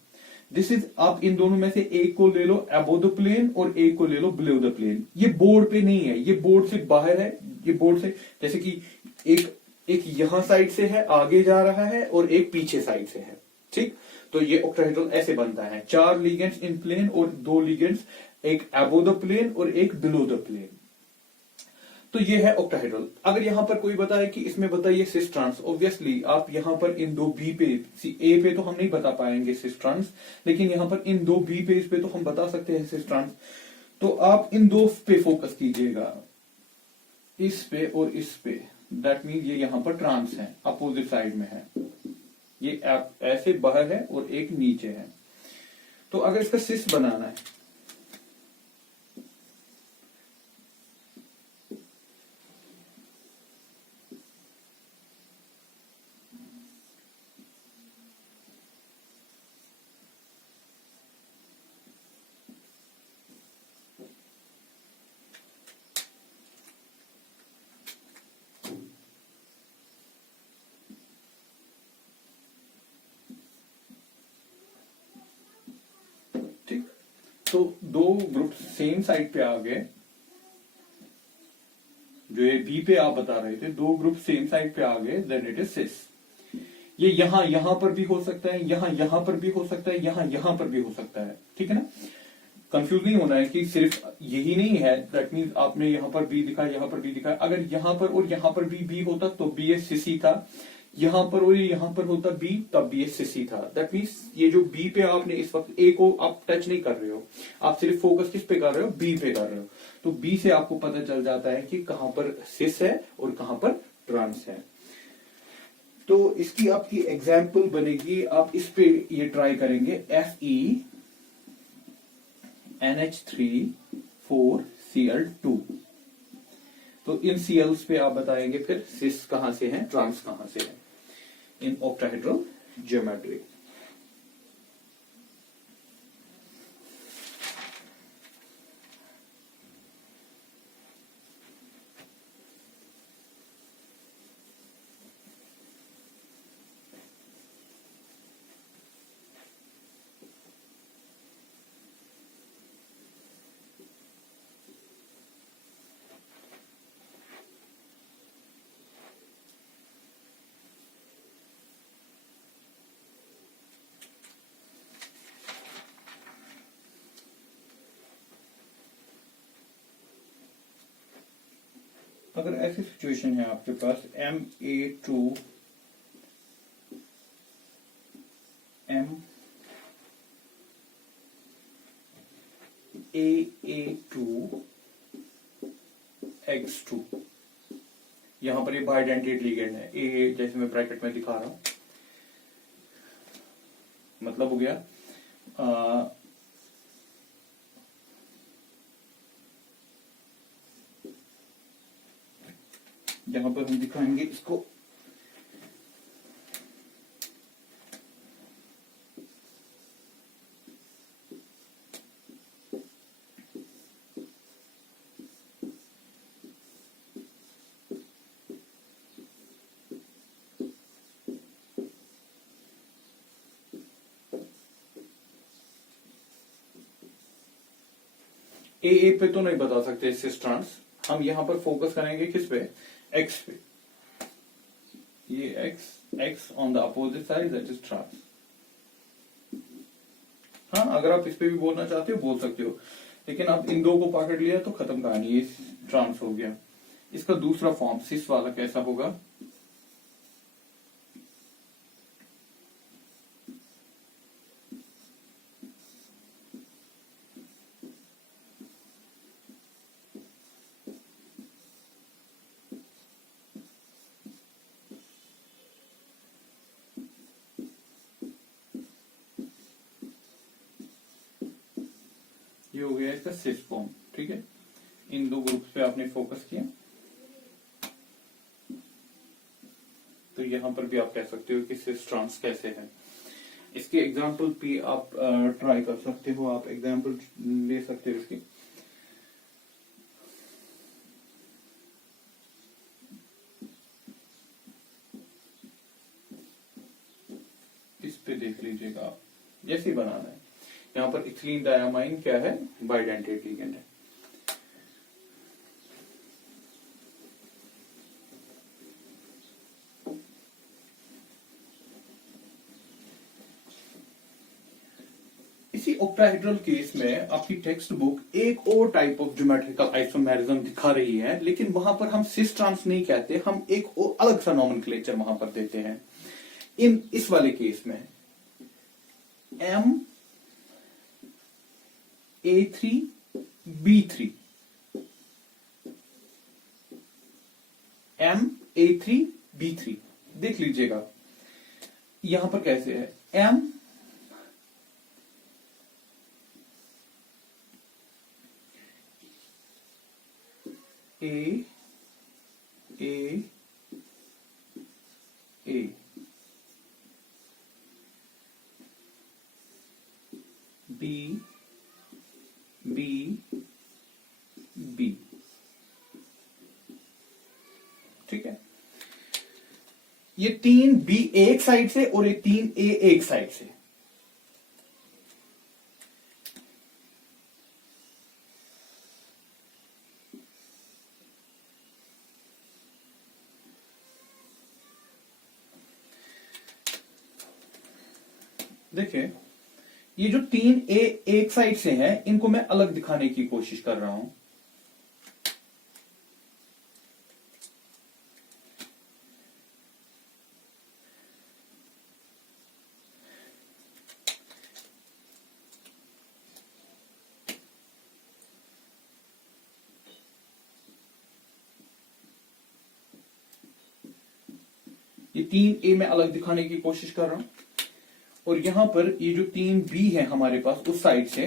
दिस इज, आप इन दोनों में से एक को ले लो अबोव द प्लेन और एक को ले लो बिलो द प्लेन। ये बोर्ड पे नहीं है, ये बोर्ड से बाहर है। ये बोर्ड से, जैसे कि एक यहां साइड से है, आगे जा रहा है, और एक पीछे साइड से है। ठीक, तो ये ऑक्टाहेड्रल ऐसे बनता है, 4 लिगेंड्स इन प्लेन और 2 लिगेंड्स, एक अबोव द प्लेन और एक बिलो द प्लेन। तो ये है ऑक्टाहेड्रल। अगर यहां पर कोई बताए कि इसमें बताइए सिस ट्रांस, ऑब्वियसली आप यहां पर इन दो बी पे, ए पे तो हम नहीं बता पाएंगे सिस ट्रांस, लेकिन यहां पर इन दो बी पेज पे तो हम बता सकते हैं सिस ट्रांस। तो आप इन दो पे फोकस कीजिएगा, इस पे और इस पे। दैट मीन ये यहां पर ट्रांस है, अपोजिट साइड में है। ये ऐसे बाहर है और एक नीचे है। तो अगर इसका सिस बनाना है, तो दो ग्रुप सेम साइड पे आ गए। जो ये बी पे आप बता रहे थे, दो ग्रुप सेम साइड पे आ गए, देन इट इज सिस। ये यहां पर भी हो सकता है, यहां पर भी हो सकता है, यहां पर भी हो सकता है। ठीक है ना, कंफ्यूज नहीं होना है कि सिर्फ यही नहीं है। दैट मीन आपने यहां पर बी दिखा, यहां पर बी दिखा। अगर यहां पर और यहां पर भी बी होता तो बी ए सिसी था। यहां पर और यहां पर होता बी, तब बी ए सिसी था। दैट मीन्स ये जो बी पे आपने इस वक्त ए को आप टच नहीं कर रहे हो, आप सिर्फ फोकस किस पे कर रहे हो, बी पे कर रहे हो। तो बी से आपको पता चल जाता है कि कहां पर सिस है और कहां पर ट्रांस है। तो इसकी आपकी एग्जाम्पल बनेगी, आप इस पे ये ट्राई करेंगे, FeNH3 4Cl2। तो इन Cls पे आप बताएंगे फिर सिस कहां से है, ट्रांस कहां से है इन ऑक्टाहेड्रल ज्योमेट्री। अगर ऐसी सिचुएशन है आपके पास MA2 AA2X2, यहां पर ये बाइडेंटेड लिगेंड है। ए जैसे मैं ब्रैकेट में दिखा रहा हूं, मतलब हो गया यहां पर हम दिखाएंगे इसको, ए पे तो नहीं बता सकते सिस ट्रांस। हम यहां पर फोकस करेंगे किस पे, एक्स पे। ये X on the opposite side, that is trans. हाँ, अगर आप इस पे भी बोलना चाहते हो बोल सकते हो, लेकिन आप इन दो को पकड़ लिया तो खत्म कहानी, ये ट्रांस हो गया। इसका दूसरा फॉर्म सिस वाला कैसा होगा, ये हो गया इसका सिस फॉर्म। ठीक है, इन दो ग्रुप्स पे आपने फोकस किया, तो यहां पर भी आप कह सकते हो कि सिस ट्रांस कैसे है। इसके एग्जाम्पल भी आप ट्राई कर सकते हो, आप एग्जाम्पल ले सकते हो इसकी। पे देख लीजिएगा आप, जैसे ही बनाना है। यहाँ पर इथिलीन डायमाइन क्या है, बाइडेंटेट लिगेंड है। इसी ऑक्टाहेड्रल केस में आपकी टेक्स्ट बुक एक और टाइप ऑफ ज्योमेट्रिकल आइसोमेरिज्म दिखा रही है, लेकिन वहां पर हम सिस ट्रांस नहीं कहते, हम एक और अलग सा नॉमेनक्लेचर वहां पर देते हैं। इस वाले केस में MA3B3, MA3B3 देख लीजिएगा यहां पर कैसे है, M A A A B B B, ठीक है। ये 3B एक साइड से और ये 3A एक साइड से। देखिए ये जो 3A एक साइड से हैं, इनको मैं अलग दिखाने की कोशिश कर रहा हूं। ये 3A मैं अलग दिखाने की कोशिश कर रहा हूं, और यहां पर ये जो 3B है हमारे पास उस साइड से,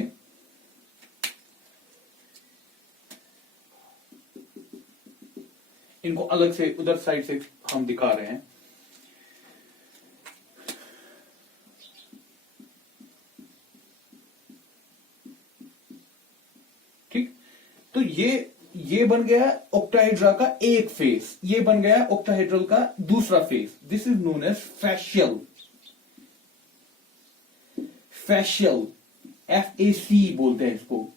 इनको अलग से उधर साइड से हम दिखा रहे हैं। ठीक, तो ये बन गया ऑक्टाहेड्रा का एक फेस, ये बन गया ऑक्टाहेड्रल का दूसरा face. This is known as facial, facial FAC बोलते हैं इसको,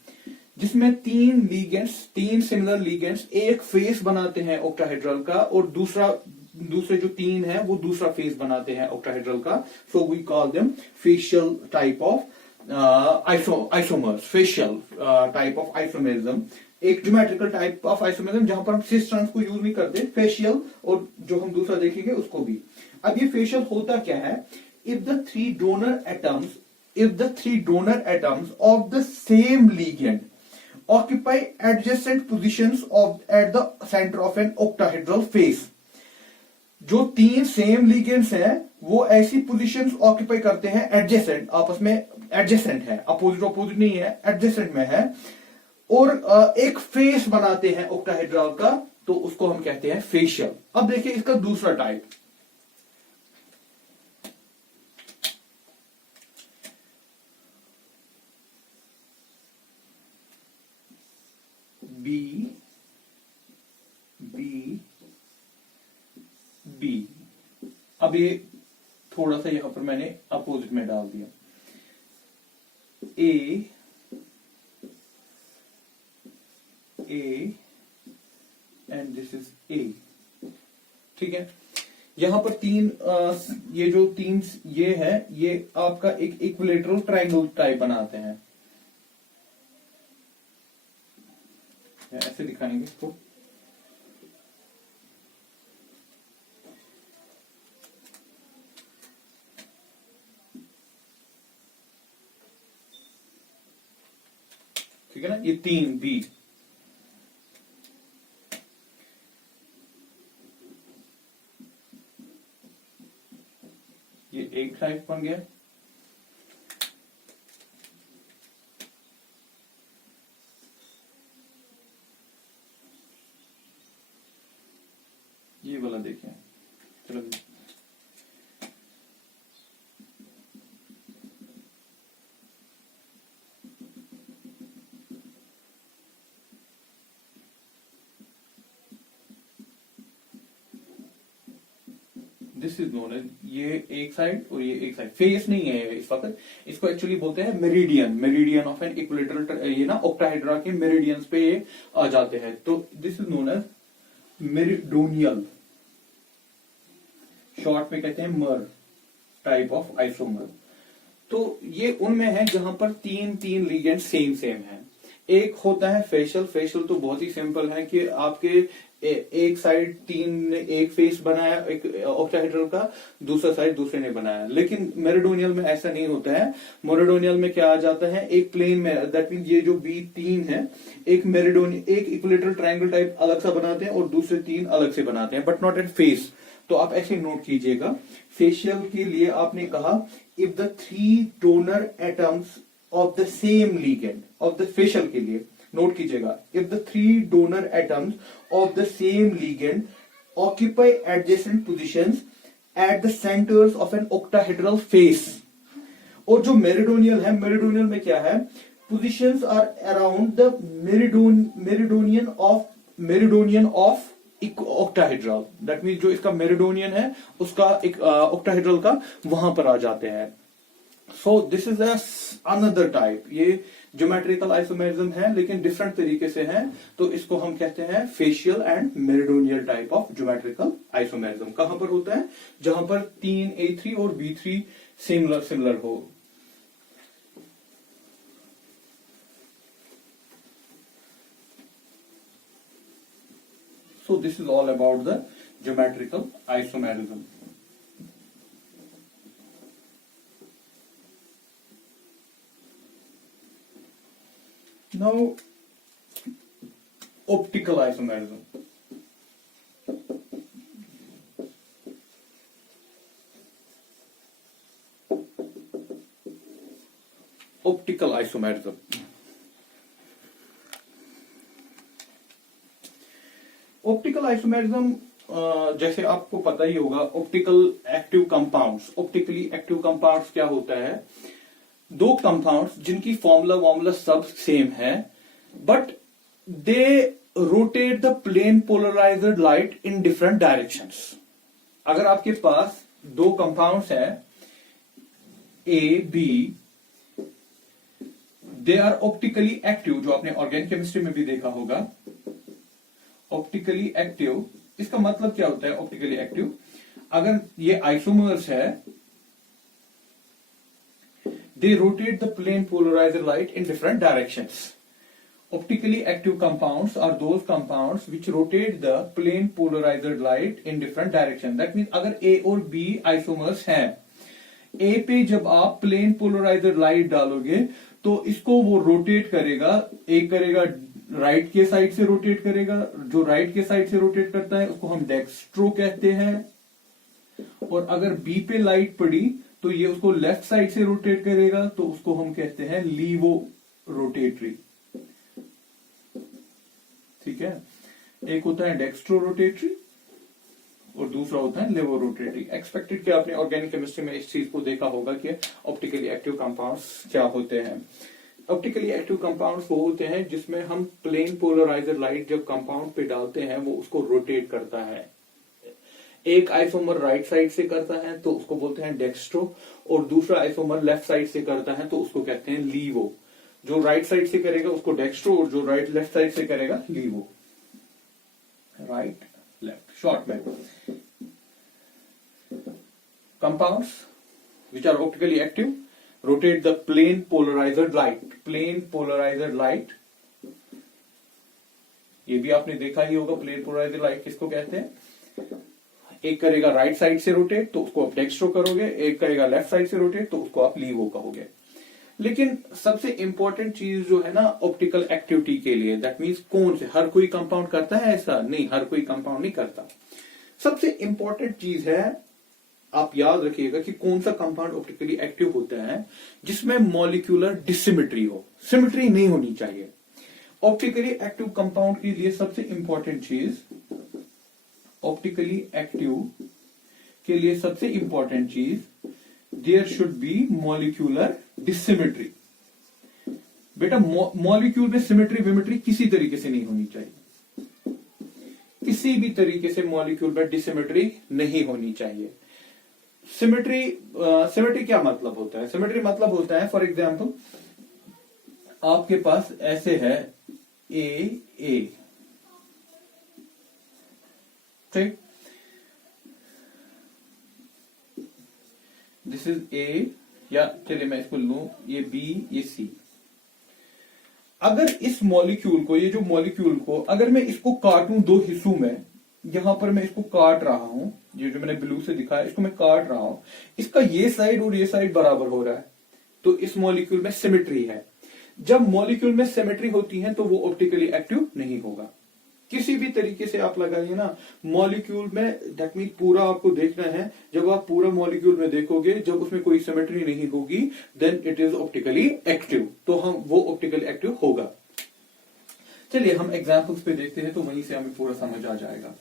जिसमें 3 लीगेंड्स, 3 सिमिलर लीगेंड्स एक फेस बनाते हैं ऑक्टाहेड्रल का, और दूसरे जो 3 है वो दूसरा फेस बनाते हैं ऑक्टाहेड्रल का। So we call them facial type of isomers, facial type of isomerism, एक ज्योमेट्रिकल टाइप ऑफ आइसोमेरिज्म जहां पर हम सिस ट्रांस को यूज नहीं करते, फेशियल, और जो हम दूसरा देखेंगे उसको भी। अब ये फेशियल होता क्या है, if the three donor atoms of the same ligand occupy adjacent positions at the center of an octahedral face, जो 3 सेम लिगेंड्स हैं वो ऐसी पोजीशंस ऑक्यूपाई करते हैं एडजेसेंट, आपस में एडजेसेंट है, अपोजिट नहीं है, एडजेसेंट में है, और एक फेस बनाते हैं ऑक्टाहेड्रल का, तो उसको हम कहते हैं फेशियल। अब देखिए इसका दूसरा टाइप, B B B। अब ये थोड़ा सा यहां पर मैंने अपोजिट में डाल दिया, A and this is A, ठीक है। यहां पर 3 ये जो 3 ये है, ये आपका एक इक्विलेटरल ट्रायंगल टाइप बनाते हैं, ऐसे दिखाएंगे इसको। ठीक है ना, ये 3B, ये एक टाइप बन गया। ये वाला देखें, चलो दिस इज नोन एज, ये एक साइड और ये एक साइड, फेस नहीं है इस वक्त, इसको एक्चुअली बोलते हैं meridian, meridian of an equilateral, ये ना ऑक्टाहेड्रा के मेरिडियंस पे ये आ जाते हैं, तो this is known as meridional, short में कहते हैं मर टाइप ऑफ आइसोमर। तो ये उनमें है जहां पर तीन तीन लिगेंड सेम सेम है। एक होता है फेशियल, फेशियल तो बहुत ही सिंपल है कि आपके एक साइड तीन ने एक फेस बनाया एक ऑक्टाहेड्रल का, दूसरा साइड दूसरे ने बनाया, लेकिन मेरिडोनियल में ऐसा नहीं होता है। मेरिडोनियल में क्या आ जाता है, एक प्लेन में, दैट मीन ये जो बी तीन है, एक मेरिडोनियल, एक इक्विलेटरल ट्रायंगल टाइप अलग सा बनाते हैं और दूसरे तीन अलग से बनाते हैं, बट नॉट एट फेस। तो आप ऐसे नोट कीजिएगा, फेशियल के लिए आपने कहा if the three donor atoms of the same ligand, of the facial के लिए नोट कीजिएगा, if the three donor atoms of the same ligand occupy adjacent positions at the centres of an octahedral face. और जो meridional है, meridional में क्या है, positions are around the meridian of octahedral, that mean जो इसका मेरिडोनियन है उसका एक ऑक्टाहेड्रल का वहां पर आ जाते हैं। So this is another type, ये ज्योमेट्रिकल आइसोमेरिज्म है लेकिन डिफरेंट तरीके से है, तो इसको हम कहते हैं facial and meridional type of geometrical isomerism. कहां पर होता है, जहां पर तीन A3 और B3 सिमिलर हो। So this is all about the geometrical isomerism. Now, optical isomerism. Optical isomerism. Optical isomerism, जैसे आपको पता ही होगा, optical active compounds, optically active compounds क्या होता है, दो कंपाउंड्स जिनकी फॉर्मूला सब सेम है, but they rotate the plane polarised light in different directions. अगर आपके पास दो कंपाउंड्स हैं A B, they are optically active, जो आपने ऑर्गेनिक केमिस्ट्री में भी देखा होगा, ऑप्टिकली एक्टिव, इसका मतलब क्या होता है ऑप्टिकली एक्टिव, अगर ये आइसोमर्स है, they rotate the plane polarised light in different directions. Optically active compounds are those compounds which rotate the plane polarised light in different direction. That mean अगर a और बी आइसोमर्स हैं, ए पे जब आप plane polarised light डालोगे तो इसको वो रोटेट करेगा, एक करेगा राइट के साइड से रोटेट करेगा, जो राइट के साइड से रोटेट करता है उसको हम डेक्स्ट्रो कहते हैं, और अगर बी पे लाइट पड़ी तो ये उसको लेफ्ट साइड से रोटेट करेगा तो उसको हम कहते हैं लीवो रोटेटरी। ठीक है, एक होता है डेक्स्ट्रो रोटेटरी और दूसरा होता है लेवो रोटेटरी। एक्सपेक्टेड कि आपने ऑर्गेनिक केमिस्ट्री में इस चीज को देखा होगा कि ऑप्टिकली एक्टिव कंपाउंड्स क्या होते हैं। ऑप्टिकली एक्टिव कंपाउंड्स वो होते हैं जिसमें हम प्लेन पोलराइज्ड लाइट जब कंपाउंड पे डालते हैं वो उसको रोटेट करता है। एक आइसोमर राइट साइड से करता है तो उसको बोलते हैं डेक्स्ट्रो, और दूसरा आइसोमर लेफ्ट साइड से करता है तो उसको कहते हैं लीवो। जो राइट साइड से करेगा उसको डेक्स्ट्रो, और जो लेफ्ट साइड से करेगा लीवो। राइट लेफ्ट, शॉर्ट में compounds which are optically active rotate the plane polarized light, plane polarized light, ये भी आपने देखा ही होगा प्लेन पोलराइज्ड लाइट किसको कहते हैं। एक करेगा राइट साइड से रोटेट तो उसको आप डेक्स्ट्रो करोगे, एक करेगा लेफ्ट साइड से रोटेट तो उसको आप लीवो कहोगे। लेकिन सबसे इंपॉर्टेंट चीज जो है ना ऑप्टिकल एक्टिविटी के लिए, दैट मीन्स कौन से, हर कोई कंपाउंड करता है ऐसा नहीं, हर कोई कंपाउंड नहीं करता। सबसे इंपॉर्टेंट चीज है, आप याद रखिएगा कि कौन सा कंपाउंड ऑप्टिकली एक्टिव होता है जिसमें मॉलिक्यूलर डिसिमेट्री हो, सिमेट्री नहीं होनी चाहिए। ऑप्टिकली एक्टिव कंपाउंड के लिए सबसे इंपॉर्टेंट चीज, ऑप्टिकली एक्टिव के लिए सबसे इंपॉर्टेंट चीज, there should be molecular dissymmetry. बेटा मॉलिक्यूल में सिमेट्री विमेट्री किसी तरीके से नहीं होनी चाहिए, किसी भी तरीके से मॉलिक्यूल में डिसिमेट्री नहीं होनी चाहिए। सिमेट्री, सिमेट्री क्या मतलब होता है? सिमेट्री मतलब होता है, फॉर एग्जाम्पल आपके पास ऐसे है ए, ठीक, दिस इज ए, या चलिए मैं इसको लूं, ये बी, ये सी। अगर इस मॉलिक्यूल को, ये जो मॉलिक्यूल को अगर मैं इसको काटूं दो हिस्सों में, यहां पर मैं इसको काट रहा हूं, ये जो मैंने ब्लू से दिखाया इसको मैं काट रहा हूं, इसका ये साइड और ये साइड बराबर हो रहा है, तो इस मॉलिक्यूल में सिमेट्री है। जब मॉलिक्यूल में सिमेट्री होती है तो वो ऑप्टिकली एक्टिव नहीं होगा। किसी भी तरीके से आप लगाइए ना मॉलिक्यूल में, दैट मीन पूरा आपको देखना है। जब आप पूरा मॉलिक्यूल में देखोगे, जब उसमें कोई सिमेट्री नहीं होगी, then it is optically active, तो हम वो ऑप्टिकली एक्टिव होगा। चलिए हम एग्जांपल्स पे देखते हैं, तो वहीं से हमें पूरा समझ आ जाएगा।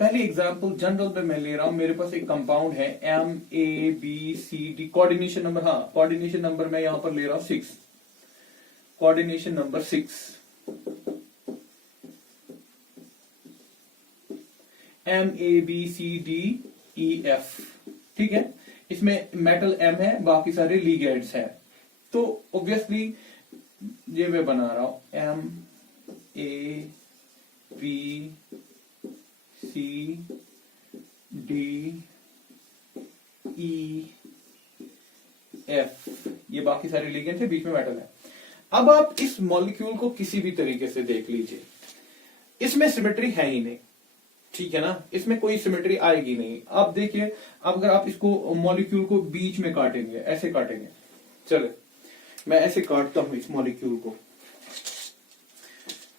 पहली एग्जांपल जनरल पे मैं ले रहा हूं, मेरे पास एक कंपाउंड है MABCD, कोऑर्डिनेशन नंबर, हाँ कोऑर्डिनेशन नंबर मैं यहां पर ले रहा हूं 6, कोऑर्डिनेशन नंबर 6, MABCDEF, ठीक है। इसमें मेटल M है, बाकी सारे लीगेंड्स हैं, तो ऑब्वियसली ये मैं बना रहा हूं MABCDEF, ये बाकी सारे लिगेंड है, बीच में मेटल है। अब आप इस मॉलिक्यूल को किसी भी तरीके से देख लीजिए, इसमें सिमेट्री है ही नहीं, ठीक है ना, इसमें कोई सिमेट्री आएगी नहीं। आप देखिए, अगर आप इसको मॉलिक्यूल को बीच में काटेंगे, ऐसे काटेंगे, चले मैं ऐसे काटता हूं इस मॉलिक्यूल को,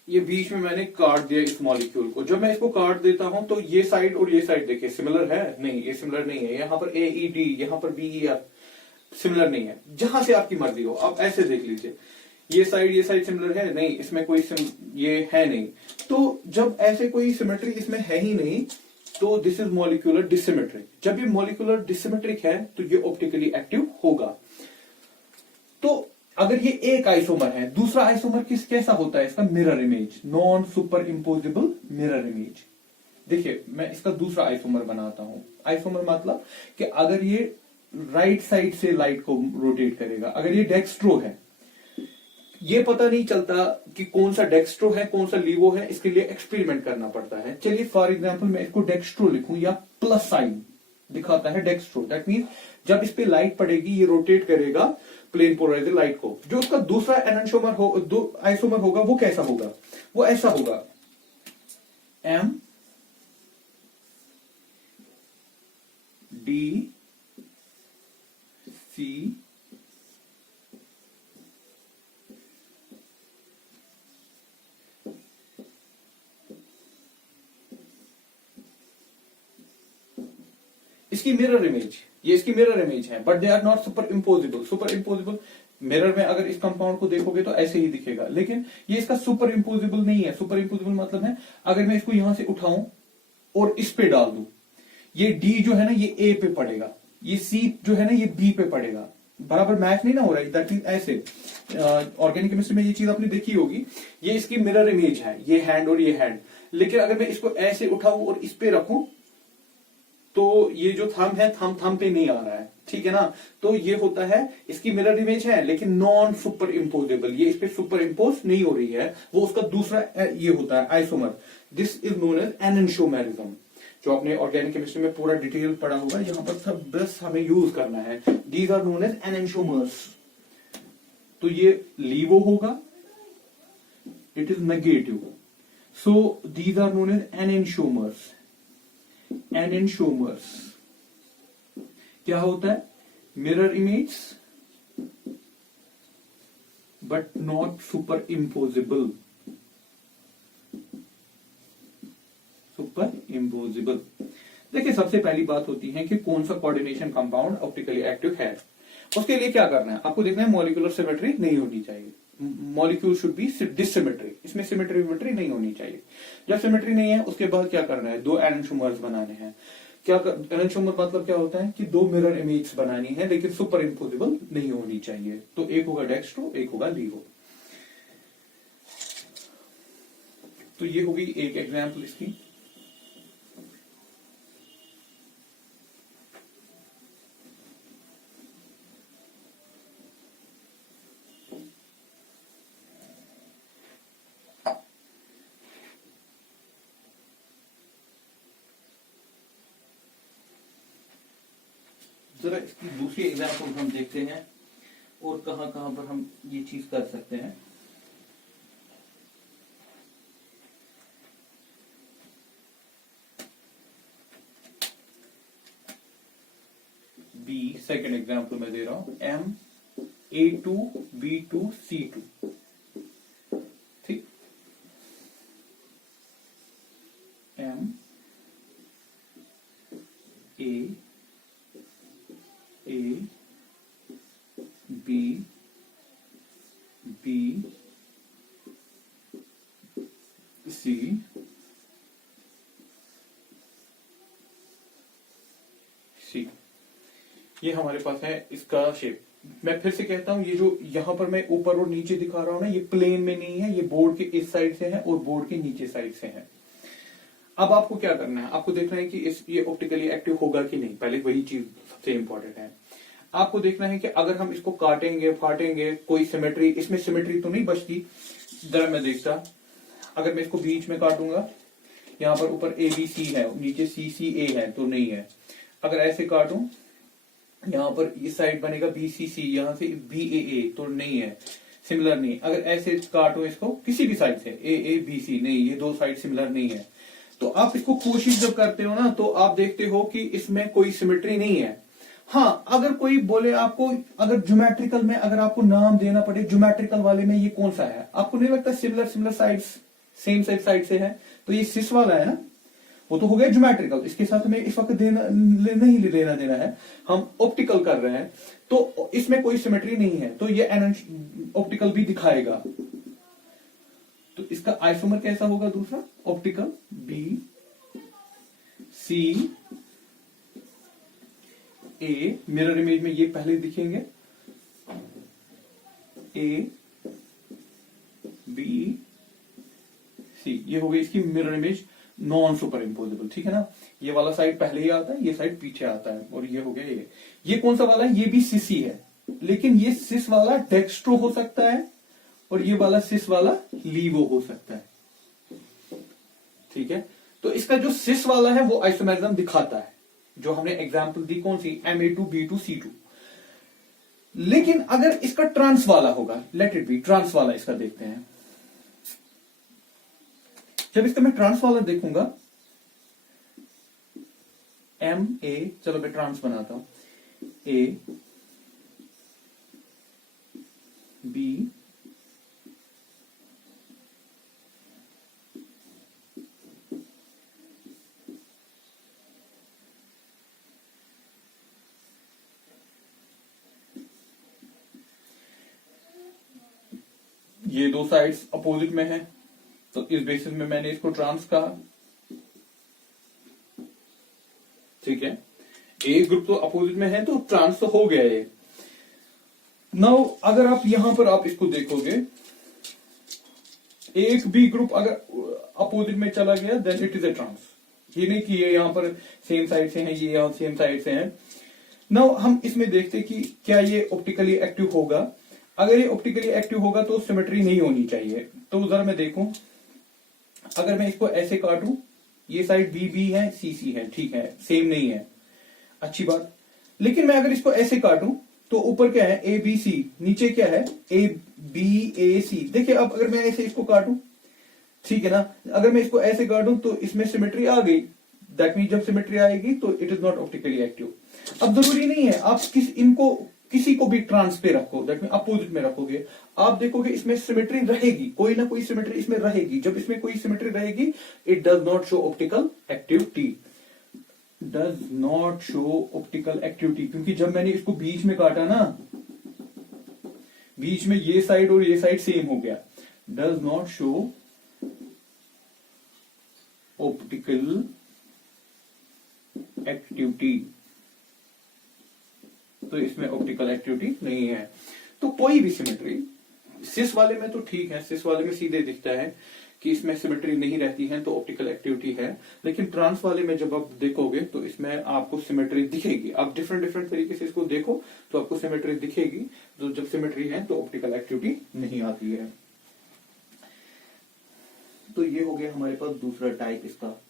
ये बीच में मैंने काट दिया इस मॉलिक्यूल को। जब मैं इसको काट देता हूं तो ये साइड और ये साइड देखिए सिमिलर है, नहीं ये सिमिलर नहीं है, यहाँ पर AED, यहाँ पर BEF सिमिलर नहीं है। जहां से आपकी मर्जी हो आप ऐसे देख लीजिए, ये साइड सिमिलर है, नहीं इसमें कोई ये है नहीं। तो जब ऐसे कोई सिमेट्री इसमें है ही नहीं, तो दिस इज मॉलिक्यूलर डिसिमेट्रिक। जब ये मॉलिक्यूलर डिसिमेट्रिक है तो ये ऑप्टिकली एक्टिव होगा। तो अगर ये एक आइसोमर है, दूसरा आइसोमर कैसा होता है? इसका mirror image, non super imposable mirror image. देखिए मैं इसका दूसरा आइसोमर बनाता हूं। आइसोमर मतलब कि अगर ये राइट साइड से लाइट को रोटेट करेगा, अगर ये डेक्स्ट्रो है, ये पता नहीं चलता कि कौन सा डेक्स्ट्रो है कौन सा लीवो है, इसके लिए एक्सपेरिमेंट करना पड़ता है। चलिए फॉर एग्जांपल मैं इसको डेक्स्ट्रो लिखूं, या प्लस साइन दिखाता है डेक्स्ट्रो, दैट मीन जब इस पे लाइट पड़ेगी ये रोटेट करेगा प्लेन पोलराइज्ड लाइट को। जो उसका दूसरा एनंशोमर आइसोमर होगा वो कैसा होगा? वो ऐसा होगा, MDC इसकी मिरर इमेज, ये इसकी मिरर इमेज है, but they are not superimposable. Superimposable mirror में अगर इस कंपाउंड को देखोगे तो ऐसे ही दिखेगा, लेकिन ये इसका सुपर इम्पोजिबल नहीं है। सुपर इम्पोजिबल मतलब है अगर मैं इसको यहां से उठाऊं और इस पे डाल दूं, ये D जो है ना ये A पे पड़ेगा, ये C जो है ना ये B पे पड़ेगा, बराबर मैच नहीं ना हो रहा है। दैट मीन ऐसे ऑर्गेनिक केमिस्ट्री में ये चीज आपने देखी होगी, ये इसकी मिरर इमेज है, ये हैंड और ये हैंड। लेकिन अगर मैं इसको ऐसे उठाऊं और इस पे रखूं तो ये जो थंब है थंब पे नहीं आ रहा है, ठीक है ना। तो ये होता है इसकी मिरर इमेज है लेकिन नॉन सुपर इम्पोजेबल, ये इस पे सुपर इम्पोज नहीं हो रही है, वो उसका दूसरा ये होता है isomer. This is known as enantiomerism, जो आपने ऑर्गेनिक केमिस्ट्री में पूरा डिटेल पढ़ा होगा, यहाँ पर सब बस हमें यूज करना है। These are known as enantiomers. तो ये लीवो होगा, it is negative, so these are known as enantiomers. Enantiomers क्या होता है? Mirror image but not superimposable. Superimposable. देखिए सबसे पहली बात होती है कि कौन सा कोऑर्डिनेशन कंपाउंड ऑप्टिकली एक्टिव है। उसके लिए क्या करना है? आपको देखना है मॉलिक्यूलर सिमेट्री नहीं होनी चाहिए, मॉलिक्यूल शुड बी डिसिमेट्रिक, इसमें सिमेट्री नहीं होनी चाहिए। जब सिमेट्री नहीं है उसके बाद क्या करना है? दो एनेंशियोमर्स बनाने हैं। क्या एनंशियोमर मतलब क्या होता है कि दो मिरर इमेज बनानी है लेकिन सुपर इम्पोजिबल नहीं होनी चाहिए। तो एक होगा डेक्स्ट्रो, एक होगा लीवो। तो ये होगी एक एग्जाम्पल इसकी। जरा इसकी दूसरी एग्जाम्पल हम देखते हैं और कहां कहां पर हम ये चीज कर सकते हैं। बी सेकेंड एग्जाम्पल मैं दे रहा हूं, M A2B2C2। ठीक, M A B B C C। ये हमारे पास है इसका शेप। मैं फिर से कहता हूं, ये जो यहां पर मैं ऊपर और नीचे दिखा रहा हूं ना, ये प्लेन में नहीं है, ये बोर्ड के इस साइड से है और बोर्ड के नीचे साइड से है। अब आपको क्या करना है, आपको देखना है कि ये ऑप्टिकली एक्टिव होगा कि नहीं। पहले वही चीज सबसे इंपॉर्टेंट है। आपको देखना है कि अगर हम इसको काटेंगे फाटेंगे, कोई सिमेट्री, इसमें सिमेट्री तो नहीं बचती। जरा मैं देखता, अगर मैं इसको बीच में काटूंगा, यहाँ पर ऊपर ABC है, नीचे CCA है, तो नहीं है। अगर ऐसे काटूं, यहाँ पर इस साइड बनेगा BCC, यहाँ से BAA, तो नहीं है, सिमिलर नहीं। अगर ऐसे काटो इसको किसी भी साइड से, AABC, नहीं, ये दो साइड सिमिलर नहीं है। तो आप इसको कोशिश जब करते हो ना, तो आप देखते हो कि इसमें कोई सिमेट्री नहीं है। हाँ, अगर कोई बोले आपको, अगर ज्योमेट्रिकल में अगर आपको नाम देना पड़े, ज्योमेट्रिकल वाले में ये कौन सा है, आपको नहीं लगता सिमिलर साइड्स, सेम साइड से है, तो ये सिस वाला है ना, वो तो हो गया ज्योमेट्रिकल। इसके साथ में इस वक्त नहीं लेना देना है, हम ऑप्टिकल कर रहे हैं, तो इसमें कोई सिमेट्री नहीं है, तो ये ऑप्टिकल भी दिखाएगा। तो इसका आइसोमर कैसा होगा दूसरा, optical, B C A, mirror image में ये पहले दिखेंगे, A B C, ये हो गई इसकी mirror image non super imposable. ठीक है ना, ये वाला साइड पहले ही आता है, ये साइड पीछे आता है, और ये हो गया ये कौन सा वाला है, ये भी सिसी है, लेकिन ये सिस वाला डेक्स्ट्रो हो सकता है और ये वाला सिस वाला लीवो हो सकता है। ठीक है, तो इसका जो सिस वाला है वो आइसोमेरिज्म दिखाता है, जो हमने एग्जांपल दी कौन सी, Ma2B2C2। लेकिन अगर इसका ट्रांस वाला होगा, लेट इट बी ट्रांस वाला, इसका देखते हैं। जब इसका मैं ट्रांस वाला देखूंगा, MA, चलो मैं ट्रांस बनाता हूं, A B ये दो साइड्स अपोजिट में है, तो इस बेसिस में मैंने इसको ट्रांस कहा। ठीक है, ए ग्रुप तो अपोजिट में है, तो ट्रांस तो हो गया ये। नाउ अगर आप यहां पर आप इसको देखोगे, एक भी ग्रुप अगर अपोजिट में चला गया, then it is a trans. ये नहीं कि ये यहां पर सेम साइड से है, ये यहां सेम साइड से है। नाउ हम इसमें देखते कि क्या ये ऑप्टिकली एक्टिव होगा। अगर ये ऑप्टिकली एक्टिव होगा तो सिमेट्री नहीं होनी चाहिए। तो जरा मैं देखूं, अगर मैं इसको ऐसे काटूं, ये साइड BB है, CC है, ठीक है, सेम नहीं है, अच्छी बात। लेकिन मैं अगर इसको ऐसे काटूं, तो ऊपर क्या है, ABC, नीचे क्या है, ABAC। देखिए अब अगर मैं ऐसे इसको काटूं, ठीक है ना, अगर मैं इसको ऐसे काटूं तो इसमें सिमेट्री आ गई। दैट मीन जब सिमेट्री आएगी तो it is not optically active. अब जरूरी नहीं है आप इनको किसी को भी ट्रांस पे रखो, दैट मीन अपोजिट में रखोगे, आप देखोगे इसमें सिमेट्री रहेगी, कोई ना कोई सिमेट्री इसमें रहेगी। जब इसमें कोई सिमेट्री रहेगी, it does not show optical activity, does not show optical activity. क्योंकि जब मैंने इसको बीच में काटा ना, बीच में ये साइड और ये साइड सेम हो गया, does not show optical activity, तो इसमें ऑप्टिकल एक्टिविटी नहीं है। तो कोई भी सिमेट्री, सिस वाले में तो ठीक है, सिस वाले में सीधे दिखता है कि इसमें सिमेट्री नहीं रहती है तो ऑप्टिकल एक्टिविटी है, लेकिन ट्रांस वाले में जब आप देखोगे तो इसमें आपको सिमेट्री दिखेगी। आप डिफरेंट डिफरेंट तरीके से इसको देखो तो आपको सिमेट्री दिखेगी, तो जब सिमेट्री है तो ऑप्टिकल एक्टिविटी नहीं आती है। तो ये हो गया हमारे पास दूसरा टाइप इसका।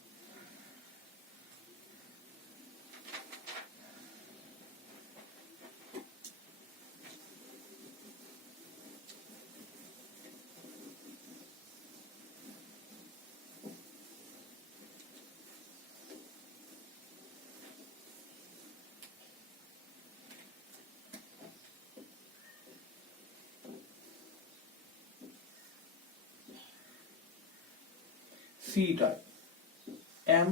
C type, MAA3,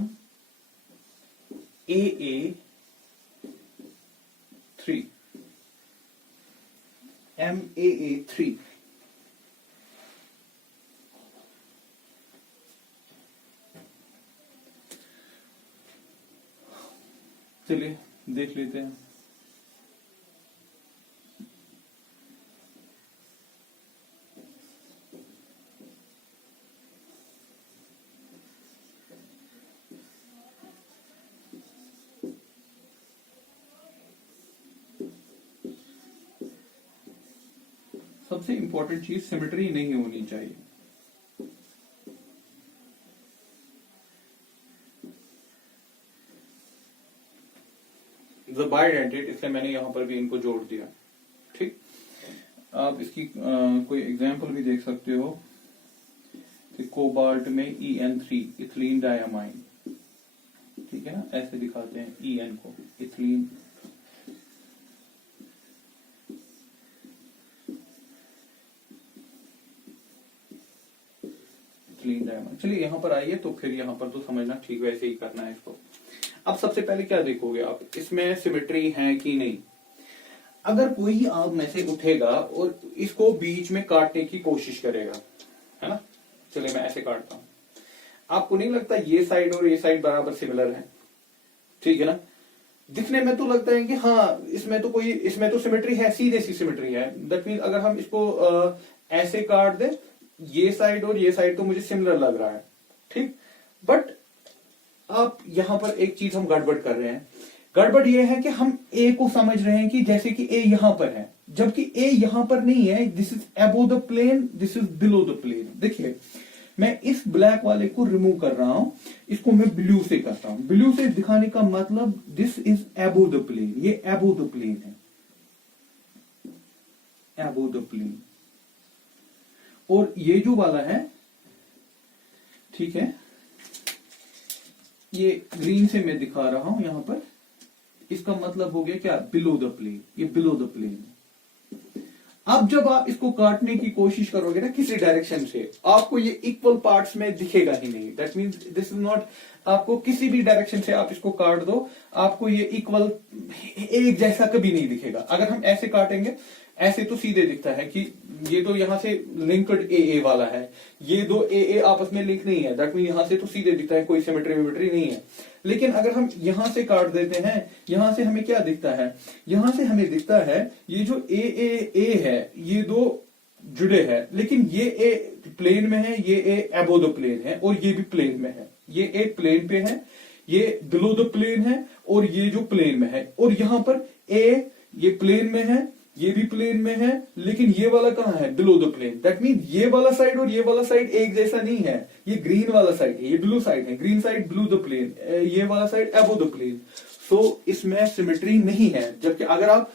MAA3। चलिए देख लेते हैं। सबसे इंपॉर्टेंट चीज सिमेट्री नहीं होनी चाहिए। बाइडेंटेड, इसलिए मैंने यहां पर भी इनको जोड़ दिया। ठीक, आप इसकी कोई एग्जांपल भी देख सकते हो कि कोबाल्ट में EN3, इथिलीन डायमाइन, ठीक है ना, ऐसे दिखाते हैं EN को, इथिलीन। चलिए यहां पर आइए, तो फिर यहां पर तो समझना ठीक वैसे ही करना है इसको। अब सबसे पहले क्या देखोगे आप, इसमें सिमेट्री है कि नहीं। अगर कोई आप में से उठेगा और इसको बीच में काटने की कोशिश करेगा, है ना, चलिए मैं ऐसे काटता हूं, आपको नहीं लगता ये साइड और ये साइड बराबर सिमिलर है, ठीक है ना। दिखने में तो लगता है कि हाँ इसमें तो सिमेट्री है, सीधे सी सिमेट्री है। दैट मीन अगर हम इसको ऐसे काट दे, ये साइड और ये साइड तो मुझे सिमिलर लग रहा है, ठीक। बट आप यहां पर एक चीज हम गड़बड़ कर रहे हैं। गड़बड़ ये है कि हम ए को समझ रहे हैं कि जैसे कि ए यहां पर है, जबकि ए यहां पर नहीं है। This is above the plane, this is below the plane. देखिए मैं इस ब्लैक वाले को रिमूव कर रहा हूं, इसको मैं ब्लू से करता हूं। ब्लू से दिखाने का मतलब this is above the plane, ये अबोव द प्लेन है, अबोव द प्लेन। और ये जो वाला है, ठीक है, ये ग्रीन से मैं दिखा रहा हूं यहां पर, इसका मतलब हो गया क्या, बिलो द प्लेन, ये बिलो द प्लेन। अब जब आप इसको काटने की कोशिश करोगे ना किसी डायरेक्शन से, आपको ये इक्वल पार्ट्स में दिखेगा ही नहीं। That means this is not, आपको किसी भी डायरेक्शन से आप इसको काट दो, आपको ये इक्वल एक जैसा कभी नहीं दिखेगा। अगर हम ऐसे काटेंगे, ऐसे तो सीधे दिखता है कि ये तो यहां से लिंक्ड ए वाला है, ये दो ए आपस में लिंक नहीं है। दैट मीन यहां से तो सीधे दिखता है, कोई सिमेट्री विमेट्री नहीं है। लेकिन अगर हम यहां से काट देते हैं, यहां से हमें क्या दिखता है, यहां से हमें दिखता है ये जो ए है, ये दो जुड़े हैं, लेकिन ये ए प्लेन में है, ये ए अबोव द प्लेन है, और ये भी प्लेन में है। ये ए प्लेन पे है, ये बिलो द प्लेन है, और ये जो प्लेन में है। और यहां पर ए ये प्लेन में है, ये भी प्लेन में है, लेकिन ये वाला कहां है, below the plane. That mean ये वाला साइड और ये वाला साइड एक जैसा नहीं है। ये ग्रीन वाला साइड है, ये ब्लू साइड है, green side below the plane, ये वाला side above the plane. So इसमें सिमेट्री नहीं है। जबकि अगर आप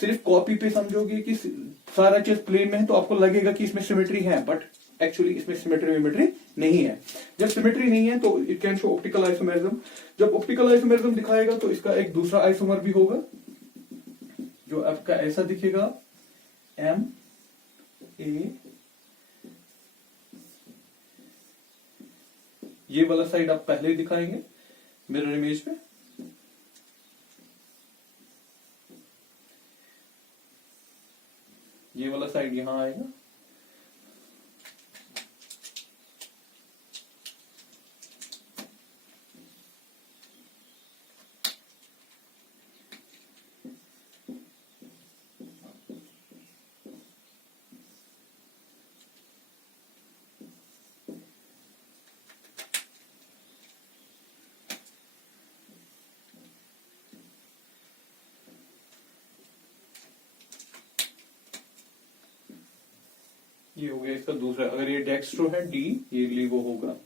सिर्फ कॉपी पे समझोगे कि सारा चीज प्लेन में है, तो आपको लगेगा कि इसमें सिमेट्री है, बट एक्चुअली इसमें सिमेट्री विमेट्री नहीं है। जब सिमेट्री नहीं है तो it can show optical isomerism. जब ऑप्टिकल आइसोमेरिज्म दिखाएगा तो इसका एक दूसरा आइसोमर भी होगा, जो आपका ऐसा दिखेगा, MA। ये वाला साइड आप पहले ही दिखाएंगे मिरर इमेज पे। ये वाला साइड यहां आएगा, ये हो गया इसका दूसरा। अगर ये डेक्स्ट्रो है डी, ये लीवो होगा।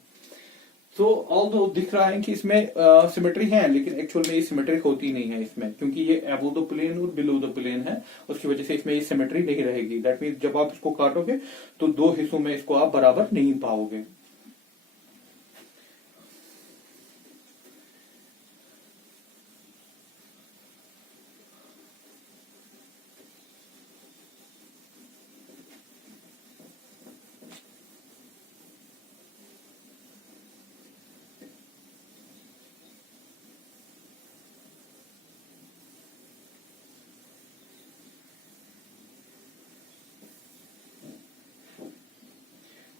तो ऑल्दो दिख रहा है कि इसमें सिमेट्री है, लेकिन एक्चुअल में ये सिमेट्री होती नहीं है इसमें, क्योंकि ये अबव द प्लेन और बिलो द प्लेन है, उसकी वजह से इसमें ये सिमेट्री नहीं रहेगी। दैट मीन्स जब आप इसको काटोगे तो दो हिस्सों में इसको आप बराबर नहीं पाओगे।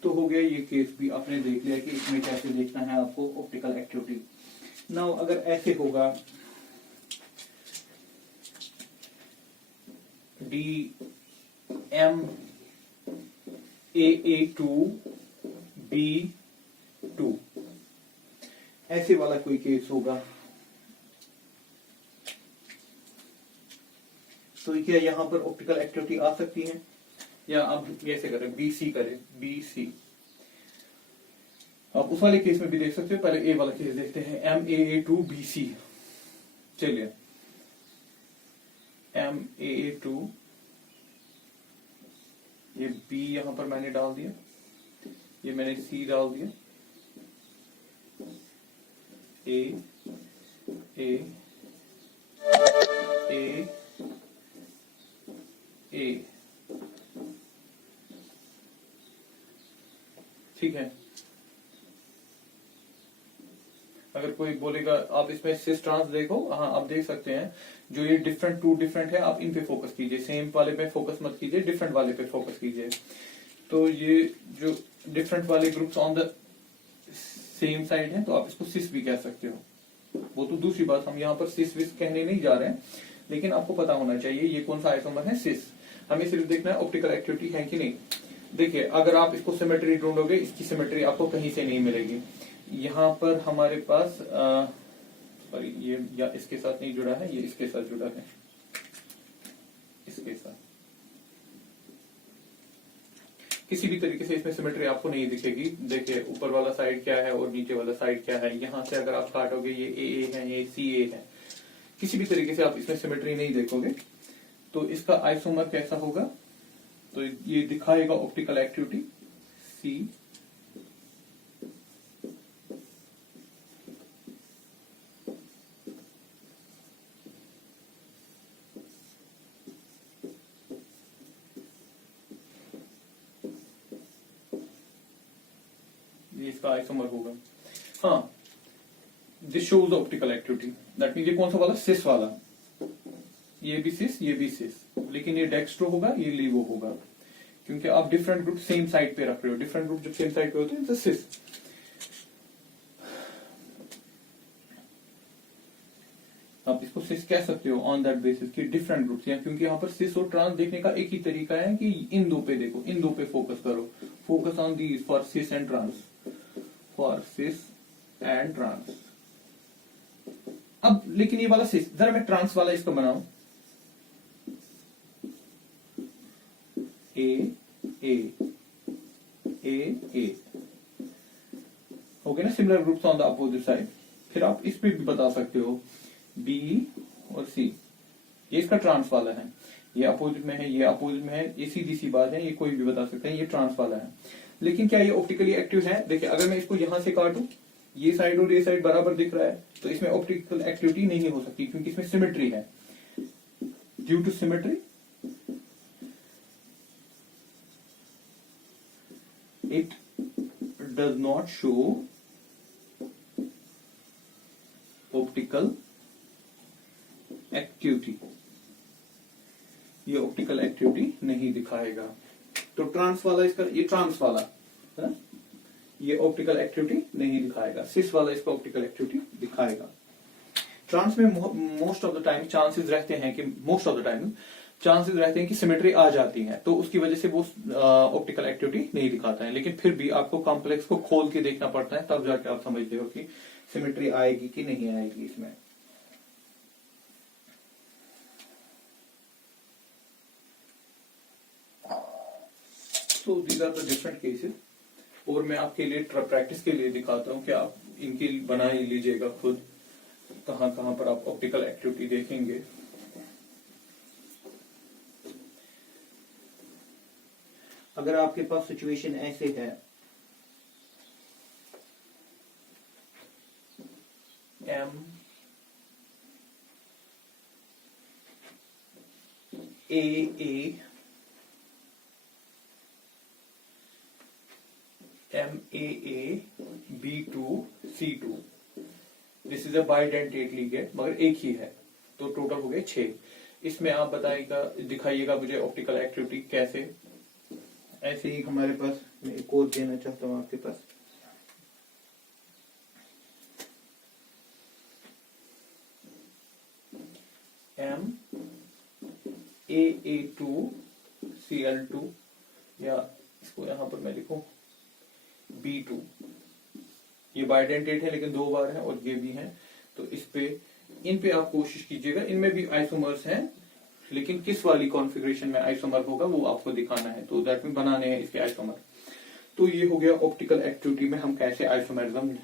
तो हो गया ये केस भी आपने देख लिया कि इसमें कैसे देखना है आपको ऑप्टिकल एक्टिविटी। नाउ अगर ऐसे होगा D M A two B two, ऐसे वाला कोई केस होगा, तो क्या यहां पर ऑप्टिकल एक्टिविटी आ सकती है? या अब कैसे करें, बीसी करें, बीसी। आप उस वाले केस में भी देख सकते हो, पहले ए वाला केस देखते हैं, M A two B C. चलिए एम ए टू, ये बी यहां पर मैंने डाल दिया, ये मैंने सी डाल दिया, ए ए ए ए, ठीक है। अगर कोई बोलेगा आप इसमें सिस ट्रांस देखो, हाँ आप देख सकते हैं, जो ये डिफरेंट टू डिफरेंट है, आप इन पे फोकस कीजिए, सेम वाले पे फोकस मत कीजिए, डिफरेंट वाले पे फोकस कीजिए। तो ये जो डिफरेंट वाले groups on the same side है, तो आप इसको सिस भी कह सकते हो। वो तो दूसरी बात, हम यहाँ पर सिस विस कहने नहीं जा रहे हैं, लेकिन आपको पता होना चाहिए ये कौन सा आइसोमर है, सिस। हमें सिर्फ देखना है ऑप्टिकल एक्टिविटी है कि नहीं। देखिए अगर आप इसको सिमेट्री ढूंढोगे, इसकी सिमेट्री आपको कहीं से नहीं मिलेगी। यहाँ पर हमारे पास सॉरी, ये या इसके साथ नहीं जुड़ा है, ये इसके साथ जुड़ा है, इसके साथ किसी भी तरीके से इसमें सिमेट्री आपको नहीं दिखेगी। देखिए ऊपर वाला साइड क्या है और नीचे वाला साइड क्या है। यहाँ से अगर आप काटोगे, ये ए है, ये सी ए है, किसी भी तरीके से आप इसमें सिमेट्री नहीं देखोगे। तो इसका आइसोमर कैसा होगा, तो ये दिखाएगा ऑप्टिकल एक्टिविटी सी, ये इसका आइसोमर होगा। हाँ, this shows optical activity, that mean ये कौन सा वाला, सिस वाला, ये भी सिस, ये भी सिस, लेकिन ये डेक्स्ट्रो होगा, ये लीवो होगा, क्योंकि आप डिफरेंट ग्रुप सेम साइड पे रख रहे हो। डिफरेंट ग्रुप जब सेम साइड पे होते हैं तो सिस। आप इसको सिस कह सकते हो ऑन दैट बेसिस कि डिफरेंट ग्रुप्स, या क्योंकि यहाँ पर सिस और ट्रांस देखने का एक ही तरीका है कि इन दो पे देखो, इन दो पे फोकस करो, focus on these for cis and trans, for cis and trans. अब लेकिन ये वाला सिस, जरा मैं ट्रांस वाला इसको बनाऊं, ए ए ए ए, हो गया ना, similar groups on the opposite side. फिर आप इस पे भी बता सकते हो, बी और सी, ये इसका ट्रांस वाला है, ये अपोजिट में है, ये अपोजिट में है, ये सीधी सी बात है, ये कोई भी बता सकता है, ये ट्रांस वाला है। लेकिन क्या ये ऑप्टिकली एक्टिव है? देखिए अगर मैं इसको यहां से काटूं, ये साइड और ये साइड बराबर दिख रहा है, तो इसमें ऑप्टिकल एक्टिविटी नहीं हो सकती, क्योंकि इसमें सिमेट्री है। Due to symmetry it does not show optical activity, ये ऑप्टिकल एक्टिविटी नहीं दिखाएगा। तो ट्रांस वाला इसका, ये ट्रांस वाला है, ये ऑप्टिकल एक्टिविटी नहीं दिखाएगा, सिस वाला इसका ऑप्टिकल एक्टिविटी दिखाएगा। ट्रांस में most of the time chances रहते हैं कि सिमेट्री आ जाती है, तो उसकी वजह से वो ऑप्टिकल एक्टिविटी नहीं दिखाता है। लेकिन फिर भी आपको कॉम्प्लेक्स को खोल के देखना पड़ता है, तब जाके आप समझते हो कि सिमेट्री आएगी कि नहीं आएगी इसमें। So these are the different cases. और मैं आपके लिए प्रैक्टिस के लिए दिखाता हूँ कि आप इनकी बना ही लीजिएगा खुद, कहाँ कहाँ पर आप ऑप्टिकल एक्टिविटी देखेंगे। अगर आपके पास सिचुएशन ऐसे है, M A MAA B2 C2, this is a bidentate ligand, मगर एक ही है, तो टोटल हो गए 6। इसमें आप बताइएगा, दिखाइएगा मुझे ऑप्टिकल एक्टिविटी कैसे। ऐसे ही हमारे पास, मैं एक और देना चाहता हूँ आपके पास। MAA2 Cl2, या इसको यहां पर मैं लिखूं B2, ये बाइडेंटेट है लेकिन 2 बार है और ये भी है, तो इस पे इन पे आप कोशिश कीजिएगा। इनमें भी आइसोमर्स हैं, लेकिन किस वाली कॉन्फ़िगरेशन में आइसोमर होगा वो आपको दिखाना है, तो दैट में बनाने हैं इसके आइसोमर। तो ये हो गया ऑप्टिकल एक्टिविटी में हम कैसे आइसोमेरिज्म,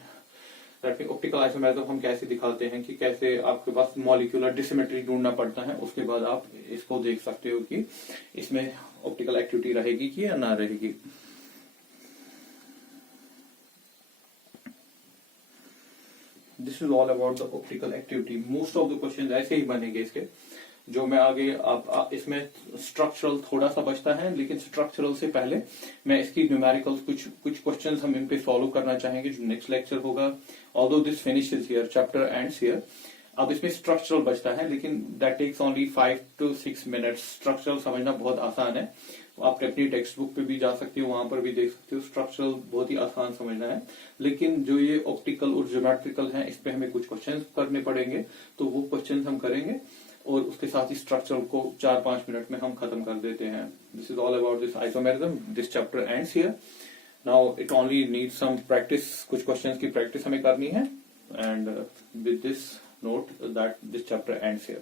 ऑप्टिकल आइसोमेरिज्म हम कैसे दिखाते हैं, कि कैसे आपके पास मॉलिक्यूलर डिसिमेट्री ढूंढना पड़ता है। उसके बाद आप इसको देख सकते हो कि इसमें ऑप्टिकल एक्टिविटी रहेगी कि या ना रहेगी। This is all about the optical activity. Most of the question ऐसे ही बनेंगे इसके, जो मैं आगे आप इसमें स्ट्रक्चरल थोड़ा सा बचता है, लेकिन स्ट्रक्चरल से पहले मैं इसकी न्यूमेरिकल्स कुछ क्वेश्चंस हम इन पे सॉल्व करना चाहेंगे, जो नेक्स्ट लेक्चर होगा। Although this finishes here, chapter ends here. अब इसमें स्ट्रक्चरल बचता है, लेकिन that takes only 5 to 6 minutes. Structural समझना बहुत आसान है, आप अपनी टेक्स्ट बुक पे भी जा सकते हो, वहां पर भी देख सकते हो। स्ट्रक्चरल बहुत ही आसान समझना है, लेकिन जो ये ऑप्टिकल और ज्योमेट्रिकल है, इस पे हमें कुछ क्वेश्चंस करने पड़ेंगे, तो वो क्वेश्चंस हम करेंगे और उसके साथ ही स्ट्रक्चर को 4-5 मिनट में हम खत्म कर देते हैं। This is all about this isomerism. This chapter ends here. Now it only need some practice, कुछ क्वेश्चंस की प्रैक्टिस हमें करनी है, and with this note that this chapter ends here.